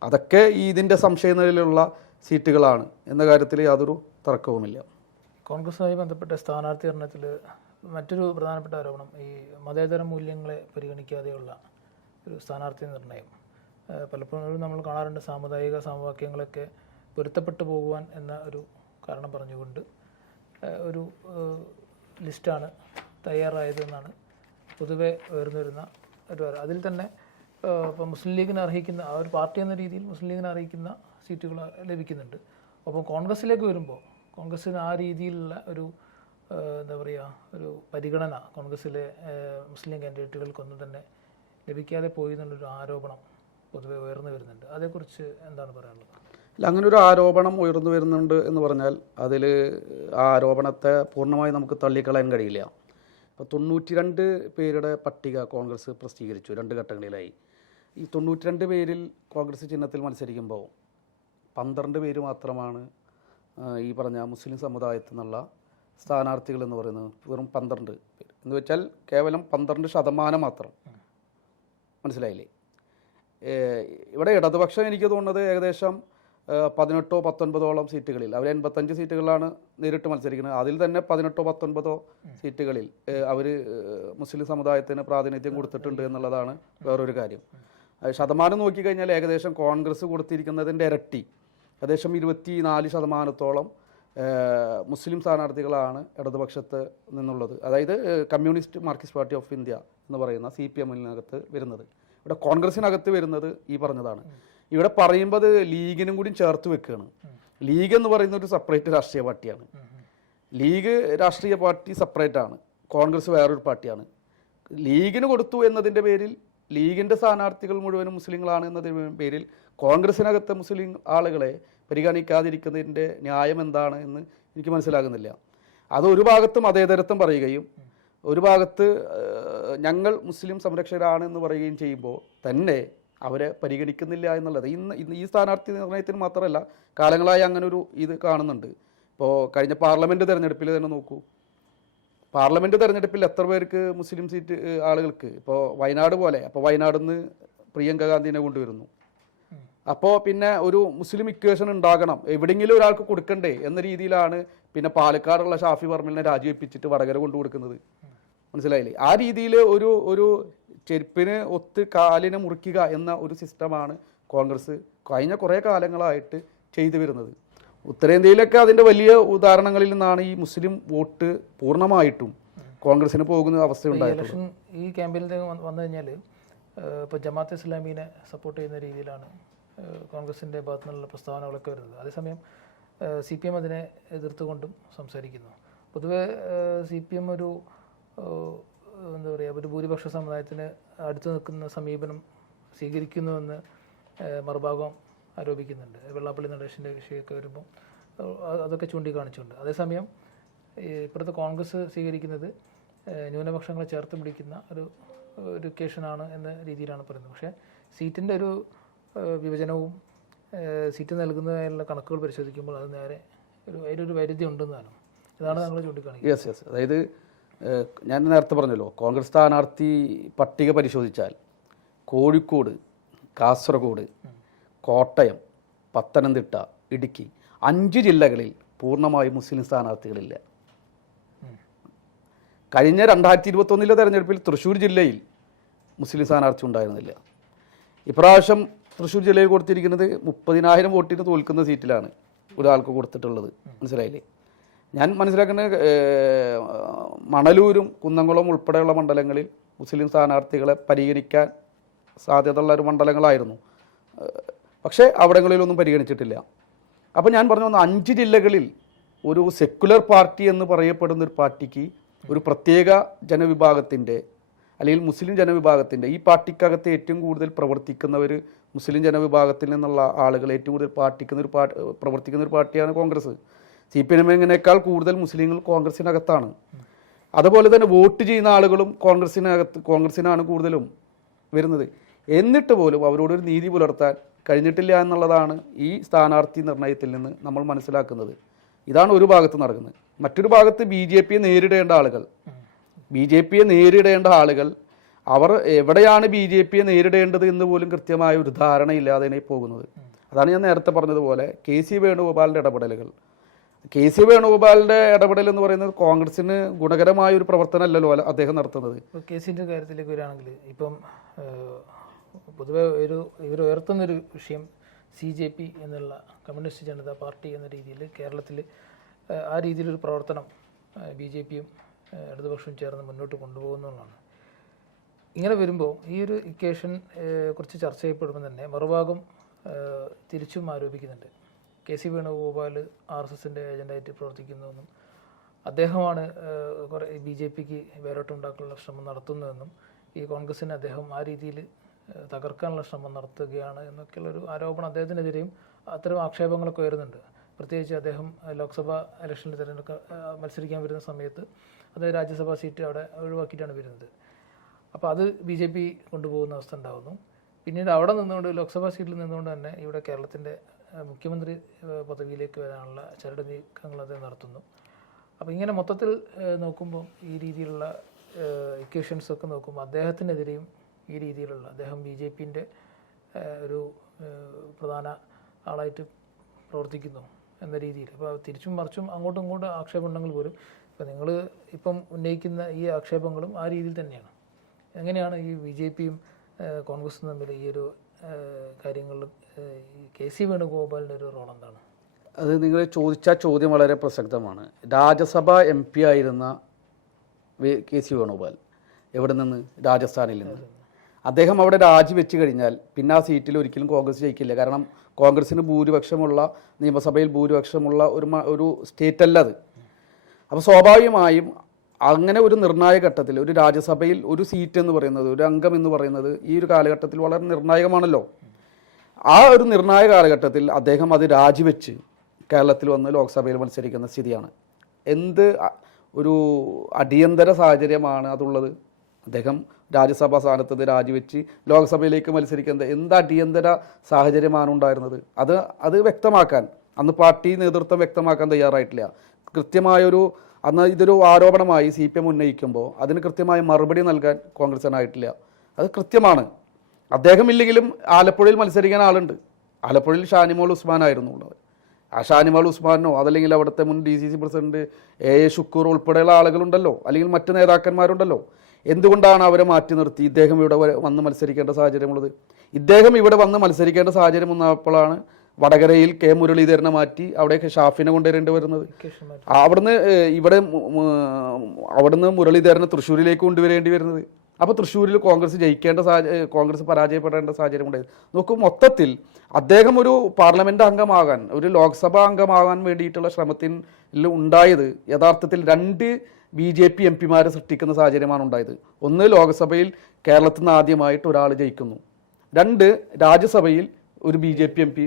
അതൊക്കെ ഇതിൻ്റെ സംശയനിലയിലുള്ള സീറ്റുകളാണ് എന്ന കാര്യത്തിൽ യാതൊരു തർക്കവുമില്ല. കോൺഗ്രസുമായി ബന്ധപ്പെട്ട സ്ഥാനാർത്ഥി നിർണ്ണയത്തിൽ മറ്റൊരു പ്രധാനപ്പെട്ട ആരോപണം ഈ മതേതര മൂല്യങ്ങളെ പരിഗണിക്കാതെയുള്ള ഒരു സ്ഥാനാർത്ഥി നിർണ്ണയം. പലപ്പോഴും നമ്മൾ കാണാറുണ്ട്, സാമുദായിക സമവാക്യങ്ങളൊക്കെ പൊരുത്തപ്പെട്ടു പോകുവാൻ എന്ന ഒരു കാരണം പറഞ്ഞുകൊണ്ട് ഒരു ലിസ്റ്റാണ് തയ്യാറായതെന്നാണ് പൊതുവെ ഉയർന്നു വരുന്ന ഒരു അതിൽ തന്നെ ഇപ്പോൾ മുസ്ലിം ലീഗിന് അർഹിക്കുന്ന ആ ഒരു പാർട്ടി എന്ന രീതിയിൽ മുസ്ലിം ലീഗിന് അർഹിക്കുന്ന സീറ്റുകൾ ലഭിക്കുന്നുണ്ട്. അപ്പോൾ കോൺഗ്രസ്സിലേക്ക് വരുമ്പോൾ കോൺഗ്രസ്സിന് ആ രീതിയിലുള്ള ഒരു എന്താ പറയുക ഒരു പരിഗണന കോൺഗ്രസ്സിലെ മുസ്ലിം കാൻഡിഡേറ്റുകൾക്കൊന്നും തന്നെ ലഭിക്കാതെ പോയി എന്നുള്ളൊരു ആരോപണം പൊതുവെ ഉയർന്നു വരുന്നുണ്ട്. അതേക്കുറിച്ച് എന്താണ് പറയാനുള്ളത്? അല്ല, അങ്ങനെ ഒരു ആരോപണം ഉയർന്നു വരുന്നുണ്ട് എന്ന് പറഞ്ഞാൽ അതിൽ ആ ആരോപണത്തെ പൂർണ്ണമായി നമുക്ക് തള്ളിക്കളയാൻ കഴിയില്ല. ഇപ്പോൾ 92 പേരുടെ പട്ടിക കോൺഗ്രസ് പ്രസിദ്ധീകരിച്ചു 2 ഘട്ടങ്ങളിലായി. ഈ 92 പേരിൽ കോൺഗ്രസ് ചിഹ്നത്തിൽ മത്സരിക്കുമ്പോൾ 12 പേര് മാത്രമാണ് ഈ പറഞ്ഞ മുസ്ലിം സമുദായത്തിൽ നിന്നുള്ള സ്ഥാനാർത്ഥികൾ എന്ന് പറയുന്നത്. വെറും 12 പേര് എന്ന് വെച്ചാൽ കേവലം 12% മാത്രം. മനസ്സിലായില്ലേ? ഇവിടെ ഇടതുപക്ഷം എനിക്ക് തോന്നുന്നത് ഏകദേശം 18-19 സീറ്റുകളിൽ, അവർ 85 സീറ്റുകളിലാണ് നേരിട്ട് മത്സരിക്കുന്നത്. അതിൽ തന്നെ 18-19 സീറ്റുകളിൽ അവർ മുസ്ലിം സമുദായത്തിന് പ്രാതിനിധ്യം കൊടുത്തിട്ടുണ്ട് എന്നുള്ളതാണ് വേറൊരു കാര്യം. ശതമാനം നോക്കിക്കഴിഞ്ഞാൽ ഏകദേശം കോൺഗ്രസ് കൊടുത്തിരിക്കുന്നതിൻ്റെ ഇരട്ടി, ഏകദേശം 24% മുസ്ലിം സ്ഥാനാർത്ഥികളാണ് ഇടതുപക്ഷത്ത് നിന്നുള്ളത്. അതായത് communist Marxist party of India എന്ന് പറയുന്ന CPM-നകത്ത് വരുന്നത്. ഇവിടെ കോൺഗ്രസിനകത്ത് വരുന്നത് ഈ പറഞ്ഞതാണ്. ഇവിടെ പറയുമ്പോൾ ലീഗിനും കൂടി ചേർത്ത് വെക്കുകയാണ്. ലീഗ് എന്ന് പറയുന്ന ഒരു സെപ്പറേറ്റ് രാഷ്ട്രീയ പാർട്ടിയാണ്. ലീഗ് രാഷ്ട്രീയ പാർട്ടി സെപ്പറേറ്റ് ആണ്, കോൺഗ്രസ് വേറൊരു പാർട്ടിയാണ്. ലീഗിന് കൊടുത്തു എന്നതിൻ്റെ പേരിൽ, ലീഗിൻ്റെ സ്ഥാനാർത്ഥികൾ മുഴുവനും മുസ്ലിങ്ങളാണ് എന്നതിൻ്റെ പേരിൽ കോൺഗ്രസിനകത്തെ മുസ്ലിം ആളുകളെ പരിഗണിക്കാതിരിക്കുന്നതിൻ്റെ ന്യായം എന്താണ് എന്ന് എനിക്ക് മനസ്സിലാകുന്നില്ല. അത് ഒരു ഭാഗത്ത് മതേതരത്വം പറയുകയും ഒരു ഭാഗത്ത് ഞങ്ങൾ മുസ്ലിം സംരക്ഷകരാണ് എന്ന് പറയുകയും ചെയ്യുമ്പോൾ തന്നെ അവരെ പരിഗണിക്കുന്നില്ല എന്നുള്ളത് ഇന്ന് ഈ സ്ഥാനാർത്ഥി നിർണയത്തിന് മാത്രമല്ല, കാലങ്ങളായി അങ്ങനെ ഒരു ഇത് കാണുന്നുണ്ട്. ഇപ്പോൾ കഴിഞ്ഞ പാർലമെൻറ്റ് തെരഞ്ഞെടുപ്പിൽ തന്നെ നോക്കൂ, പാർലമെൻറ്റ് തെരഞ്ഞെടുപ്പിൽ എത്ര പേർക്ക് മുസ്ലിം സീറ്റ് ആളുകൾക്ക്, ഇപ്പോൾ വയനാട് പോലെ, അപ്പോൾ വയനാട് നിന്ന് പ്രിയങ്ക ഗാന്ധിനെ കൊണ്ടുവരുന്നു. അപ്പോൾ പിന്നെ ഒരു മുസ്ലിം ഇക്വേഷൻ ഉണ്ടാകണം, എവിടെയെങ്കിലും ഒരാൾക്ക് കൊടുക്കണ്ടേ എന്ന രീതിയിലാണ് പിന്നെ പാലക്കാടുള്ള ഷാഫി പറമ്പിലിനെ രാജിവെപ്പിച്ചിട്ട് വടകര കൊണ്ടു കൊടുക്കുന്നത്. മനസ്സിലായില്ലേ? ആ രീതിയിൽ ഒരു ചെരുപ്പിന് ഒത്ത് കാലിനെ മുറിക്കുക എന്ന ഒരു സിസ്റ്റമാണ് കോൺഗ്രസ് കഴിഞ്ഞ കുറേ കാലങ്ങളായിട്ട് ചെയ്തു വരുന്നത്. ഉത്തരേന്ത്യയിലൊക്കെ അതിൻ്റെ വലിയ ഉദാഹരണങ്ങളിൽ നിന്നാണ് ഈ മുസ്ലിം വോട്ട് പൂർണ്ണമായിട്ടും കോൺഗ്രസിന് പോകുന്ന അവസ്ഥയുണ്ടായിട്ടുള്ളത്. ഈ ക്യാമ്പയിനിൽ വന്നു കഴിഞ്ഞാൽ ഇപ്പോൾ ജമാഅത്തെ ഇസ്ലാമീനെ സപ്പോർട്ട് ചെയ്യുന്ന രീതിയിലാണ് കോൺഗ്രസിൻ്റെ ഭാഗത്തു നിന്നുള്ള പ്രസ്താവനകളൊക്കെ വരുന്നത്. അതേസമയം CPM അതിനെ എതിർത്തുകൊണ്ടും സംസാരിക്കുന്നു. പൊതുവെ CPM ഒരു എന്താ പറയുക, ഒരു ഭൂരിപക്ഷ സമുദായത്തിന് അടുത്ത് നിൽക്കുന്ന സമീപനം സ്വീകരിക്കുന്നുവെന്ന് മറുഭാഗം ആരോപിക്കുന്നുണ്ട്. വെള്ളാപ്പള്ളി നടേശൻ്റെ വിഷയമൊക്കെ വരുമ്പോൾ അതൊക്കെ ചൂണ്ടിക്കാണിച്ചുകൊണ്ട്. അതേസമയം ഇപ്പോഴത്തെ കോൺഗ്രസ് സ്വീകരിക്കുന്നത് ന്യൂനപക്ഷങ്ങളെ ചേർത്ത് പിടിക്കുന്ന ഒരു ഇക്വേഷനാണ് എന്ന രീതിയിലാണ് പറയുന്നത്. പക്ഷേ സീറ്റിൻ്റെ ഒരു വിഭജനവും സീറ്റ് നൽകുന്നതിനുള്ള കണക്കുകൾ പരിശോധിക്കുമ്പോൾ അത് നേരെ അതിലൊരു വൈരുദ്ധ്യം ഉണ്ടെന്നാണ്. ഇതാണ് ഞങ്ങൾ ചൂണ്ടിക്കാണിക്കുന്നത്. യെസ്. അതായത് ഞാൻ നേരത്തെ പറഞ്ഞല്ലോ, കോൺഗ്രസ് സ്ഥാനാർത്ഥി പട്ടിക പരിശോധിച്ചാൽ കോഴിക്കോട്, കാസർഗോഡ്, കോട്ടയം, പത്തനംതിട്ട, ഇടുക്കി 5 ജില്ലകളിൽ പൂർണ്ണമായും മുസ്ലിം സ്ഥാനാർത്ഥികളില്ല. കഴിഞ്ഞ 2021 തെരഞ്ഞെടുപ്പിൽ തൃശ്ശൂർ ജില്ലയിൽ മുസ്ലിം സ്ഥാനാർത്ഥി ഉണ്ടായിരുന്നില്ല. ഇപ്രാവശ്യം തൃശ്ശൂർ ജില്ലയിൽ കൊടുത്തിരിക്കുന്നത് 30,000 വോട്ടിന് തോൽക്കുന്ന സീറ്റിലാണ് ഒരാൾക്ക് കൊടുത്തിട്ടുള്ളത്. മനസ്സിലായില്ലേ? ഞാൻ മനസ്സിലാക്കുന്നത് മണലൂരും കുന്നംകുളം ഉൾപ്പെടെയുള്ള മണ്ഡലങ്ങളിൽ മുസ്ലിം സ്ഥാനാർത്ഥികളെ പരിഗണിക്കാൻ സാധ്യതയുള്ള ഒരു മണ്ഡലങ്ങളായിരുന്നു. പക്ഷേ അവിടങ്ങളിലൊന്നും പരിഗണിച്ചിട്ടില്ല. അപ്പോൾ ഞാൻ പറഞ്ഞു വന്ന 5 ജില്ലകളിൽ ഒരു സെക്കുലർ പാർട്ടി എന്ന് പറയപ്പെടുന്ന ഒരു പാർട്ടിക്ക് ഒരു പ്രത്യേക ജനവിഭാഗത്തിൻ്റെ അല്ലെങ്കിൽ മുസ്ലിം ജനവിഭാഗത്തിൻ്റെ, ഈ പാർട്ടിക്കകത്ത് ഏറ്റവും കൂടുതൽ പ്രവർത്തിക്കുന്നവർ മുസ്ലിം ജനവിഭാഗത്തിൽ നിന്നുള്ള ആളുകൾ ഏറ്റവും കൂടുതൽ പ്രവർത്തിക്കുന്ന ഒരു പാർട്ടിയാണ് കോൺഗ്രസ്. CPM-നേക്കാൾ കൂടുതൽ മുസ്ലിങ്ങൾ കോൺഗ്രസിനകത്താണ്. അതുപോലെ തന്നെ വോട്ട് ചെയ്യുന്ന ആളുകളും കോൺഗ്രസിനാണ് കൂടുതലും വരുന്നത്. എന്നിട്ട് പോലും അവരോടൊരു നീതി പുലർത്താൻ കഴിഞ്ഞിട്ടില്ല എന്നുള്ളതാണ് ഈ സ്ഥാനാർത്ഥി നിർണയത്തിൽ നിന്ന് നമ്മൾ മനസ്സിലാക്കുന്നത്. ഇതാണ് ഒരു ഭാഗത്ത് നടക്കുന്നത്. മറ്റൊരു ഭാഗത്ത് BJPയെ നേരിടേണ്ട ആളുകൾ അവർ എവിടെയാണ് BJPയെ നേരിടേണ്ടത് എന്ന് പോലും കൃത്യമായ ഒരു ധാരണയില്ലാതെ പോകുന്നത്. അതാണ് ഞാൻ നേരത്തെ പറഞ്ഞതുപോലെ KC വേണുഗോപാലിൻ്റെ ഇടപെടലുകൾ. KC വേണുഗോപാലിൻ്റെ ഇടപെടൽ എന്ന് പറയുന്നത് കോൺഗ്രസിന് ഗുണകരമായ ഒരു പ്രവർത്തനമല്ലല്ലോ അദ്ദേഹം നടത്തുന്നത്. കേസിൻ്റെ കാര്യത്തിലേക്ക് വരികയാണെങ്കിൽ ഇപ്പം പൊതുവെ ഇവർ ഉയർത്തുന്നൊരു വിഷയം CJP എന്നുള്ള കമ്മ്യൂണിസ്റ്റ് ജനതാ പാർട്ടി എന്ന രീതിയിൽ കേരളത്തിൽ ആ രീതിയിലൊരു പ്രവർത്തനം BJPയും ഇടതുപക്ഷവും ചേർന്ന് മുന്നോട്ട് കൊണ്ടുപോകുന്നതാണ്. ഇങ്ങനെ വരുമ്പോൾ ഈ ഒരു ഇക്വേഷൻ കുറിച്ച് ചർച്ച ചെയ്യപ്പെടുമ്പോൾ തന്നെ മറുഭാഗം തിരിച്ചും ആരോപിക്കുന്നുണ്ട്. KC വേണുഗോപാൽ RSSൻ്റെ ഏജൻ്റായിട്ട് പ്രവർത്തിക്കുന്നുവെന്നും അദ്ദേഹമാണ് കുറേ BJPക്ക് വേരോട്ടുണ്ടാക്കാനുള്ള ശ്രമം നടത്തുന്നതെന്നും ഈ കോൺഗ്രസിനെ അദ്ദേഹം ആ രീതിയിൽ തകർക്കാനുള്ള ശ്രമം നടത്തുകയാണ് എന്നൊക്കെയുള്ളൊരു ആരോപണം അദ്ദേഹത്തിനെതിരെയും അത്തരം ആക്ഷേപങ്ങളൊക്കെ വരുന്നുണ്ട്. പ്രത്യേകിച്ച് അദ്ദേഹം ലോക്സഭാ ഇലക്ഷനിൽ മത്സരിക്കാൻ വരുന്ന സമയത്ത് അദ്ദേഹം രാജ്യസഭാ സീറ്റ് അവിടെ ഒഴിവാക്കിയിട്ടാണ് വരുന്നത്. അപ്പോൾ അത് BJP കൊണ്ടുപോകുന്ന അവസ്ഥ ഉണ്ടാകുന്നു. പിന്നീട് അവിടെ നിന്നുകൊണ്ട് ലോക്സഭാ സീറ്റിൽ നിന്നുകൊണ്ട് തന്നെ ഇവിടെ കേരളത്തിൻ്റെ മുഖ്യമന്ത്രി പദവിയിലേക്ക് വരാനുള്ള ചരട് നീക്കങ്ങൾ അദ്ദേഹം നടത്തുന്നു. അപ്പോൾ ഇങ്ങനെ മൊത്തത്തിൽ നോക്കുമ്പോൾ ഈ രീതിയിലുള്ള ഇക്വേഷൻസൊക്കെ നോക്കുമ്പോൾ അദ്ദേഹത്തിനെതിരെയും ഈ രീതിയിലുള്ള അദ്ദേഹം BJPൻ്റെ ഒരു പ്രധാന ആളായിട്ട് പ്രവർത്തിക്കുന്നു എന്ന രീതിയിൽ. അപ്പോൾ തിരിച്ചും മറിച്ചും അങ്ങോട്ടും ഇങ്ങോട്ടും ആക്ഷേപമുണ്ടെങ്കിൽ പോലും ഇപ്പോൾ നിങ്ങൾ ഇപ്പം ഉന്നയിക്കുന്ന ഈ ആക്ഷേപങ്ങളും ആ രീതിയിൽ തന്നെയാണ്. എങ്ങനെയാണ് ഈ BJPയും കോൺഗ്രസും തമ്മിൽ ഈ ഒരു കാര്യങ്ങളിൽ KC വേണുഗോപാലിൻ്റെ ഒരു റോൾ എന്താണ്? അത് നിങ്ങൾ ചോദിച്ച ചോദ്യം വളരെ പ്രസക്തമാണ്. രാജ്യസഭ MP ആയിരുന്ന KC വേണുഗോപാൽ എവിടെ നിന്ന്? രാജസ്ഥാനിൽ നിന്ന്. അദ്ദേഹം അവിടെ രാജിവെച്ച് കഴിഞ്ഞാൽ പിന്നെ ആ സീറ്റിൽ ഒരിക്കലും കോൺഗ്രസ് ജയിക്കില്ല. കാരണം കോൺഗ്രസിന് ഭൂരിപക്ഷമുള്ള, നിയമസഭയിൽ ഭൂരിപക്ഷമുള്ള ഒരു സ്റ്റേറ്റ് അല്ല അത്. അപ്പോൾ സ്വാഭാവികമായും അങ്ങനെ ഒരു നിർണായക ഘട്ടത്തിൽ ഒരു രാജ്യസഭയിൽ ഒരു സീറ്റ് എന്ന് പറയുന്നത്, ഒരു അംഗം എന്ന് പറയുന്നത് ഈ ഒരു കാലഘട്ടത്തിൽ വളരെ നിർണായകമാണല്ലോ. ആ ഒരു നിർണായക കാലഘട്ടത്തിൽ അദ്ദേഹം അത് രാജിവെച്ച് കേരളത്തിൽ വന്ന് ലോക്സഭയിൽ മത്സരിക്കുന്ന സ്ഥിതിയാണ്. എന്ത് ഒരു അടിയന്തര സാഹചര്യമാണ് അതുള്ളത്? അദ്ദേഹം രാജ്യസഭാ സ്ഥാനത്ത് രാജിവെച്ച് ലോക്സഭയിലേക്ക് മത്സരിക്കുന്നത് എന്ത് അടിയന്തര സാഹചര്യമാണ് ഉണ്ടായിരുന്നത്? അത് വ്യക്തമാക്കാൻ അന്ന് പാർട്ടി നേതൃത്വം വ്യക്തമാക്കാൻ തയ്യാറായിട്ടില്ല. കൃത്യമായൊരു അന്ന് ഇതൊരു ആരോപണമായി CPM ഉന്നയിക്കുമ്പോൾ അതിന് കൃത്യമായ മറുപടി നൽകാൻ കോൺഗ്രസിനായിട്ടില്ല. അത് കൃത്യമാണ്. അദ്ദേഹം ഇല്ലെങ്കിലും ആലപ്പുഴയിൽ മത്സരിക്കാൻ ആളുണ്ട്. ആലപ്പുഴയിൽ ഷാനിമോൾ ഉസ്മാനായിരുന്നു ഉള്ളത്. ആ ഷാനിമോൾ ഉസ്മാനോ അതല്ലെങ്കിൽ അവിടുത്തെ മുൻ DCC പ്രസിഡന്റ് A ഷുക്കൂർ ഉൾപ്പെടെയുള്ള ആളുകളുണ്ടല്ലോ, അല്ലെങ്കിൽ മറ്റ് നേതാക്കന്മാരുണ്ടല്ലോ. എന്തുകൊണ്ടാണ് അവരെ മാറ്റി നിർത്തി ഇദ്ദേഹം ഇവിടെ വന്ന് മത്സരിക്കേണ്ട സാഹചര്യമുള്ളത്? ഇദ്ദേഹം ഇവിടെ വന്ന് മത്സരിക്കേണ്ട സാഹചര്യം വന്നപ്പോഴാണ് വടകരയിൽ K മുരളീധരനെ മാറ്റി അവിടേക്ക് ഷാഫിനെ കൊണ്ടുവരേണ്ടി വരുന്നത്. അവിടുന്ന് മുരളീധരനെ തൃശ്ശൂരിലേക്ക് കൊണ്ടുവരേണ്ടി വരുന്നത്. അപ്പോൾ തൃശ്ശൂരിൽ കോൺഗ്രസ് പരാജയപ്പെടേണ്ട സാഹചര്യം ഉണ്ടായത്. നോക്കൂ, മൊത്തത്തിൽ അദ്ദേഹം ഒരു പാർലമെന്റ് അംഗമാകാൻ, ഒരു ലോക്സഭാ അംഗമാകാൻ വേണ്ടിയിട്ടുള്ള ശ്രമത്തിൽ ഉണ്ടായത് യഥാർത്ഥത്തിൽ 2 BJP MPമാരെ സൃഷ്ടിക്കുന്ന സാഹചര്യമാണ് ഉണ്ടായത്. ഒന്ന്, ലോക്സഭയിൽ കേരളത്തിൽ നിന്ന് ആദ്യമായിട്ട് ഒരാൾ ജയിക്കുന്നു. 2, രാജ്യസഭയിൽ ഒരു BJP MP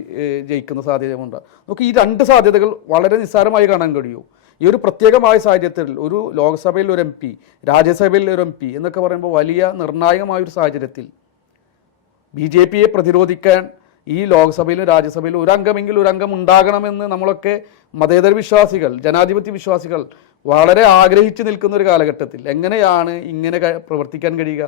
ജയിക്കുന്ന സാധ്യതയുണ്ട്. നമുക്ക് ഈ 2 സാധ്യതകൾ വളരെ നിസ്സാരമായി കാണാൻ കഴിയൂ. ഈ ഒരു പ്രത്യേകമായ സാഹചര്യത്തിൽ ഒരു ലോക്സഭയിൽ ഒരു MP, രാജ്യസഭയിൽ ഒരു MP എന്നൊക്കെ പറയുമ്പോൾ വലിയ നിർണായകമായൊരു സാഹചര്യത്തിൽ BJPയെ പ്രതിരോധിക്കാൻ ഈ ലോക്സഭയിലും രാജ്യസഭയിലും ഒരു അംഗം ഉണ്ടാകണമെന്ന് നമ്മളൊക്കെ മതേതര വിശ്വാസികൾ, ജനാധിപത്യ വിശ്വാസികൾ വളരെ ആഗ്രഹിച്ചു നിൽക്കുന്ന ഒരു കാലഘട്ടത്തിൽ എങ്ങനെയാണ് ഇങ്ങനെ പ്രവർത്തിക്കാൻ കഴിയുക?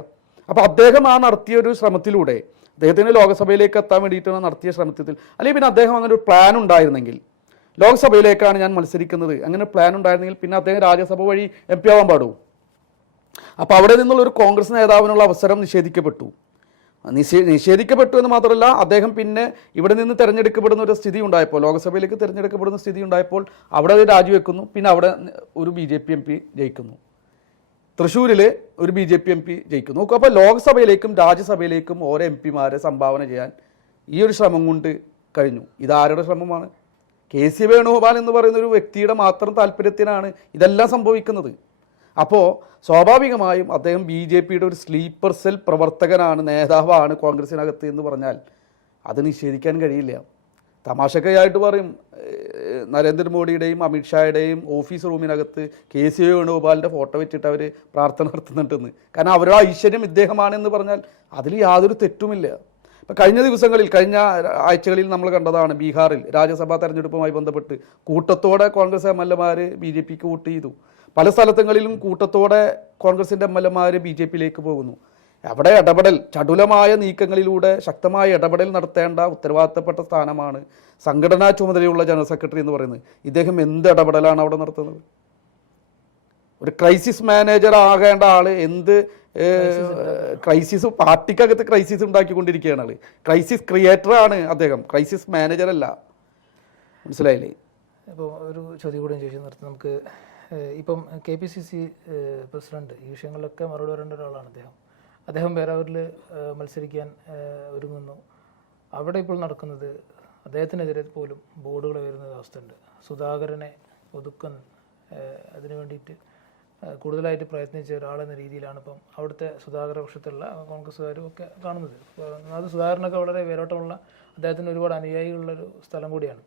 അപ്പോൾ അദ്ദേഹം നടത്തിയ ഒരു ശ്രമത്തിലൂടെ, അദ്ദേഹത്തിന് ലോക്സഭയിലേക്ക് എത്താൻ വേണ്ടിയിട്ട് നടത്തിയ ശ്രമത്തിൽ, അല്ലെങ്കിൽ പിന്നെ അദ്ദേഹം അങ്ങനെ ഒരു പ്ലാൻ ഉണ്ടായിരുന്നെങ്കിൽ, ലോക്സഭയിലേക്കാണ് ഞാൻ മത്സരിക്കുന്നത്, അങ്ങനെ പ്ലാൻ ഉണ്ടായിരുന്നെങ്കിൽ പിന്നെ അദ്ദേഹം രാജ്യസഭ വഴി MP ആവാൻ പാടുമോ? അപ്പോൾ അവിടെ നിന്നുള്ള ഒരു കോൺഗ്രസ് നേതാവിനുള്ള അവസരം നിഷേധിക്കപ്പെട്ടു എന്ന് മാത്രമല്ല, അദ്ദേഹം പിന്നെ ഇവിടെ നിന്ന് തിരഞ്ഞെടുക്കപ്പെടുന്ന ഒരു സ്ഥിതി ഉണ്ടായപ്പോൾ, ലോക്സഭയിലേക്ക് തിരഞ്ഞെടുക്കപ്പെടുന്ന സ്ഥിതി ഉണ്ടായപ്പോൾ അവിടെ അത് രാജിവെക്കുന്നു. പിന്നെ അവിടെ ഒരു BJP MP ജയിക്കുന്നു. തൃശ്ശൂരിൽ ഒരു BJP MP ജയിക്കുന്നു. നോക്കൂ, അപ്പോൾ ലോക്സഭയിലേക്കും രാജ്യസഭയിലേക്കും ഓരോ MPമാരെ സംഭാവന ചെയ്യാൻ ഈ ഒരു ശ്രമം കൊണ്ട് കഴിഞ്ഞു. ഇതാരുടെ ശ്രമമാണ്? KC വേണുഗോപാൽ എന്ന് പറയുന്ന ഒരു വ്യക്തിയുടെ മാത്രം താല്പര്യത്തിനാണ് ഇതെല്ലാം സംഭവിക്കുന്നത്. അപ്പോൾ സ്വാഭാവികമായും അദ്ദേഹം BJPയുടെ ഒരു സ്ലീപ്പർ സെൽ പ്രവർത്തകനാണ്, നേതാവാണ് കോൺഗ്രസിനകത്ത് എന്ന് പറഞ്ഞാൽ അത് നിഷേധിക്കാൻ കഴിയില്ല. തമാശക്കായിട്ട് പറയും, നരേന്ദ്രമോദിയുടെയും അമിത്ഷായുടെയും ഓഫീസ് റൂമിനകത്ത് KC വേണുഗോപാലിൻ്റെ ഫോട്ടോ വെച്ചിട്ട് അവർ പ്രാർത്ഥന നടത്തുന്നുണ്ടെന്ന്. കാരണം അവരുടെ ഐശ്വര്യം ഇദ്ദേഹമാണെന്ന് പറഞ്ഞാൽ അതിൽ യാതൊരു തെറ്റുമില്ല. ഇപ്പം കഴിഞ്ഞ ആഴ്ചകളിൽ നമ്മൾ കണ്ടതാണ്, ബീഹാറിൽ രാജ്യസഭാ തെരഞ്ഞെടുപ്പുമായി ബന്ധപ്പെട്ട് കൂട്ടത്തോടെ കോൺഗ്രസ് MLAമാർ BJPക്ക് വോട്ട് ചെയ്തു. പല സ്ഥലങ്ങളിലും കൂട്ടത്തോടെ കോൺഗ്രസിൻ്റെ MLAമാർ BJPയിലേക്ക് പോകുന്നു. അവിടെ ചടുലമായ നീക്കങ്ങളിലൂടെ ശക്തമായ ഇടപെടൽ നടത്തേണ്ട ഉത്തരവാദിത്തപ്പെട്ട സ്ഥാനമാണ് സംഘടനാ ചുമതലയുള്ള ജനറൽ സെക്രട്ടറി എന്ന് പറയുന്നത്. ഇദ്ദേഹം എന്ത് ഇടപെടലാണ് അവിടെ നടത്തുന്നത്? ഒരു ക്രൈസിസ് മാനേജർ ആകേണ്ട ആള് എന്ത് ക്രൈസിസ്, പാർട്ടിക്കകത്ത് ക്രൈസിസ് ഉണ്ടാക്കിക്കൊണ്ടിരിക്കുകയാണ് ആള്. ക്രൈസിസ് ക്രിയേറ്റർ ആണ് അദ്ദേഹം, ക്രൈസിസ് മാനേജർ അല്ല. മനസ്സിലായില്ലേ? ഇപ്പോൾ ഒരു ചോദ്യം കൂടി ചോദിച്ചു നിർത്തി. നമുക്ക് ഇപ്പം KPCC പ്രസിഡന്റ് ഈ വിഷയങ്ങളിലൊക്കെ മറുപടി പറയേണ്ട ഒരാളാണ് അദ്ദേഹം വേറാവൂരിൽ മത്സരിക്കാൻ ഒരുങ്ങുന്നു. അവിടെ ഇപ്പോൾ നടക്കുന്നത് അദ്ദേഹത്തിനെതിരെ പോലും ബോർഡുകൾ വരുന്ന അവസ്ഥയുണ്ട്. സുധാകരനെ ഒതുക്കാൻ അതിനു വേണ്ടിയിട്ട് കൂടുതലായിട്ട് പ്രയത്നിച്ച ഒരാളെന്ന രീതിയിലാണ് ഇപ്പം അവിടുത്തെ സുധാകര പക്ഷത്തുള്ള കോൺഗ്രസ്സുകാരും ഒക്കെ കാണുന്നത്. അത് സുധാകരനൊക്കെ വളരെ വേരോട്ടമുള്ള, അദ്ദേഹത്തിന് ഒരുപാട് അനുയായികളുള്ളൊരു സ്ഥലം കൂടിയാണ്.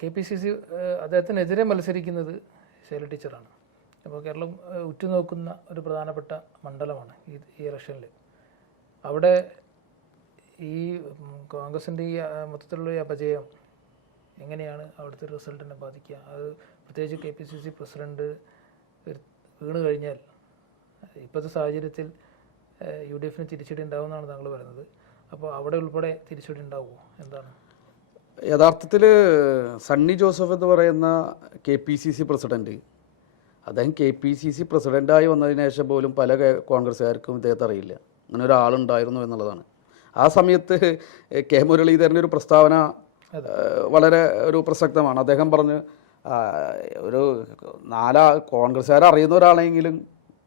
KPCC അദ്ദേഹത്തിനെതിരെ മത്സരിക്കുന്നത് ശൈല ടീച്ചറാണ്. അപ്പോൾ കേരളം ഉറ്റുനോക്കുന്ന ഒരു പ്രധാനപ്പെട്ട മണ്ഡലമാണ് ഈ ഇലക്ഷനിൽ. അവിടെ ഈ കോൺഗ്രസിൻ്റെ ഈ മൊത്തത്തിലുള്ള ഈ അപജയം എങ്ങനെയാണ് അവിടുത്തെ റിസൾട്ടിനെ ബാധിക്കുക? അത് പ്രത്യേകിച്ച് KPCC പ്രസിഡന്റ് വീണ് കഴിഞ്ഞാൽ ഇപ്പോഴത്തെ സാഹചര്യത്തിൽ UDFന് തിരിച്ചടി ഉണ്ടാവുമെന്നാണ് താങ്കൾ പറയുന്നത്. അപ്പോൾ അവിടെ ഉൾപ്പെടെ തിരിച്ചടി ഉണ്ടാവുമോ? എന്താണ് യഥാർത്ഥത്തിൽ സണ്ണി ജോസഫ് എന്ന് പറയുന്ന KPCC പ്രസിഡന്റ്, അദ്ദേഹം KPCC പ്രസിഡൻ്റായി വന്നതിന് ശേഷം പോലും പല കോൺഗ്രസ്സുകാർക്കും ഇദ്ദേഹത്തെ അറിയില്ല, അങ്ങനെ ഒരാളുണ്ടായിരുന്നു എന്നുള്ളതാണ്. ആ സമയത്ത് K മുരളീധരൻ്റെ ഒരു പ്രസ്താവന വളരെ ഒരു പ്രസക്തമാണ്. അദ്ദേഹം പറഞ്ഞ് ഒരു കോൺഗ്രസ്സുകാർ അറിയുന്ന ഒരാളെങ്കിലും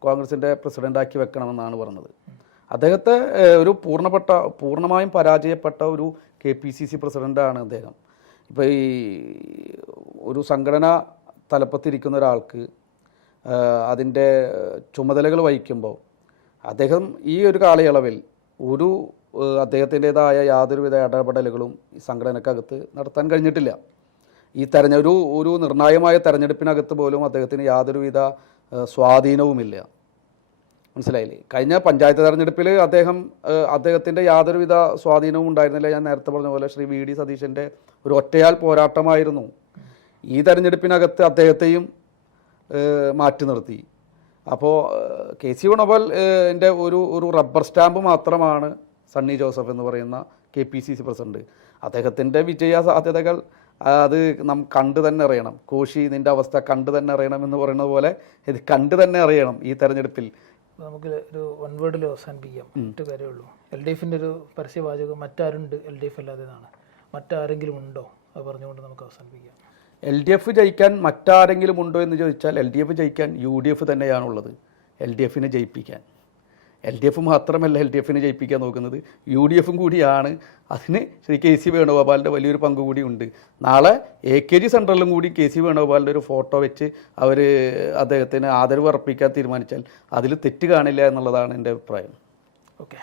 കോൺഗ്രസിൻ്റെ പ്രസിഡൻ്റാക്കി വെക്കണമെന്നാണ് പറഞ്ഞത്. അദ്ദേഹത്തെ ഒരു പൂർണ്ണമായും പരാജയപ്പെട്ട ഒരു KPCC പ്രസിഡൻ്റാണ് അദ്ദേഹം. ഇപ്പോൾ ഈ ഒരു സംഘടന തലപ്പത്തിരിക്കുന്ന ഒരാൾക്ക് അതിൻ്റെ ചുമതലകൾ വഹിക്കുമ്പോൾ അദ്ദേഹം ഈ ഒരു കാലയളവിൽ ഒരു അദ്ദേഹത്തിൻ്റെതായ യാതൊരുവിധ ഇടപെടലുകളും ഈ സംഘടനക്കകത്ത് നടത്താൻ കഴിഞ്ഞിട്ടില്ല. ഈ ഒരു നിർണായകമായ തെരഞ്ഞെടുപ്പിനകത്ത് പോലും അദ്ദേഹത്തിന് യാതൊരുവിധ സ്വാധീനവുമില്ല. മനസ്സിലായില്ലേ? കഴിഞ്ഞ പഞ്ചായത്ത് തെരഞ്ഞെടുപ്പിൽ അദ്ദേഹത്തിൻ്റെ യാതൊരുവിധ സ്വാധീനവും ഉണ്ടായിരുന്നില്ല. ഞാൻ നേരത്തെ പറഞ്ഞ പോലെ ശ്രീ വി ഡി സതീശൻ്റെ ഒരു ഒറ്റയാൽ പോരാട്ടമായിരുന്നു. ഈ തെരഞ്ഞെടുപ്പിനകത്ത് അദ്ദേഹത്തെയും മാറ്റി നിർത്തി. അപ്പോൾ കെ സി വേണുഗോപാൽ എൻ്റെ ഒരു റബ്ബർ സ്റ്റാമ്പ് മാത്രമാണ് സണ്ണി ജോസഫ് എന്ന് പറയുന്ന KPCC പ്രസിഡന്റ്. അദ്ദേഹത്തിൻ്റെ വിജയ സാധ്യതകൾ അത് നാം കണ്ടു തന്നെ അറിയണം. കോശി നിൻ്റെ അവസ്ഥ കണ്ടു തന്നെ അറിയണം എന്ന് പറയുന്നത് പോലെ ഇത് കണ്ടു തന്നെ അറിയണം ഈ തെരഞ്ഞെടുപ്പിൽ. നമുക്ക് ഒരു വൺ വേർഡിൽ അവസാനിപ്പിക്കാം. ഒറ്റ കാര്യമുള്ളൂ. LDFൻ്റെ ഒരു പരസ്യവാചകം മറ്റാരുണ്ട് LDF അല്ലാതെതാണ്. മറ്റാരെങ്കിലും ഉണ്ടോ അത് പറഞ്ഞുകൊണ്ട് നമുക്ക് അവസാനിപ്പിക്കാം. LDF ജയിക്കാൻ മറ്റാരെങ്കിലും ഉണ്ടോ എന്ന് ചോദിച്ചാൽ LDF ജയിക്കാൻ UDF തന്നെയാണുള്ളത്. LDFനെ ജയിപ്പിക്കാൻ LDF മാത്രമല്ല LDFനെ ജയിപ്പിക്കാൻ നോക്കുന്നത്, UDFും കൂടിയാണ്. അതിന് ശ്രീ KC വേണുഗോപാലിൻ്റെ വലിയൊരു പങ്ക് കൂടി ഉണ്ട്. നാളെ AKG സെൻട്രലിലും കൂടി KC വേണുഗോപാലിൻ്റെ ഒരു ഫോട്ടോ വെച്ച് അവർ അദ്ദേഹത്തിന് ആദരവ് അർപ്പിക്കാൻ തീരുമാനിച്ചാൽ അതിൽ തെറ്റ് കാണില്ല എന്നുള്ളതാണ് എൻ്റെ അഭിപ്രായം. ഓക്കെ.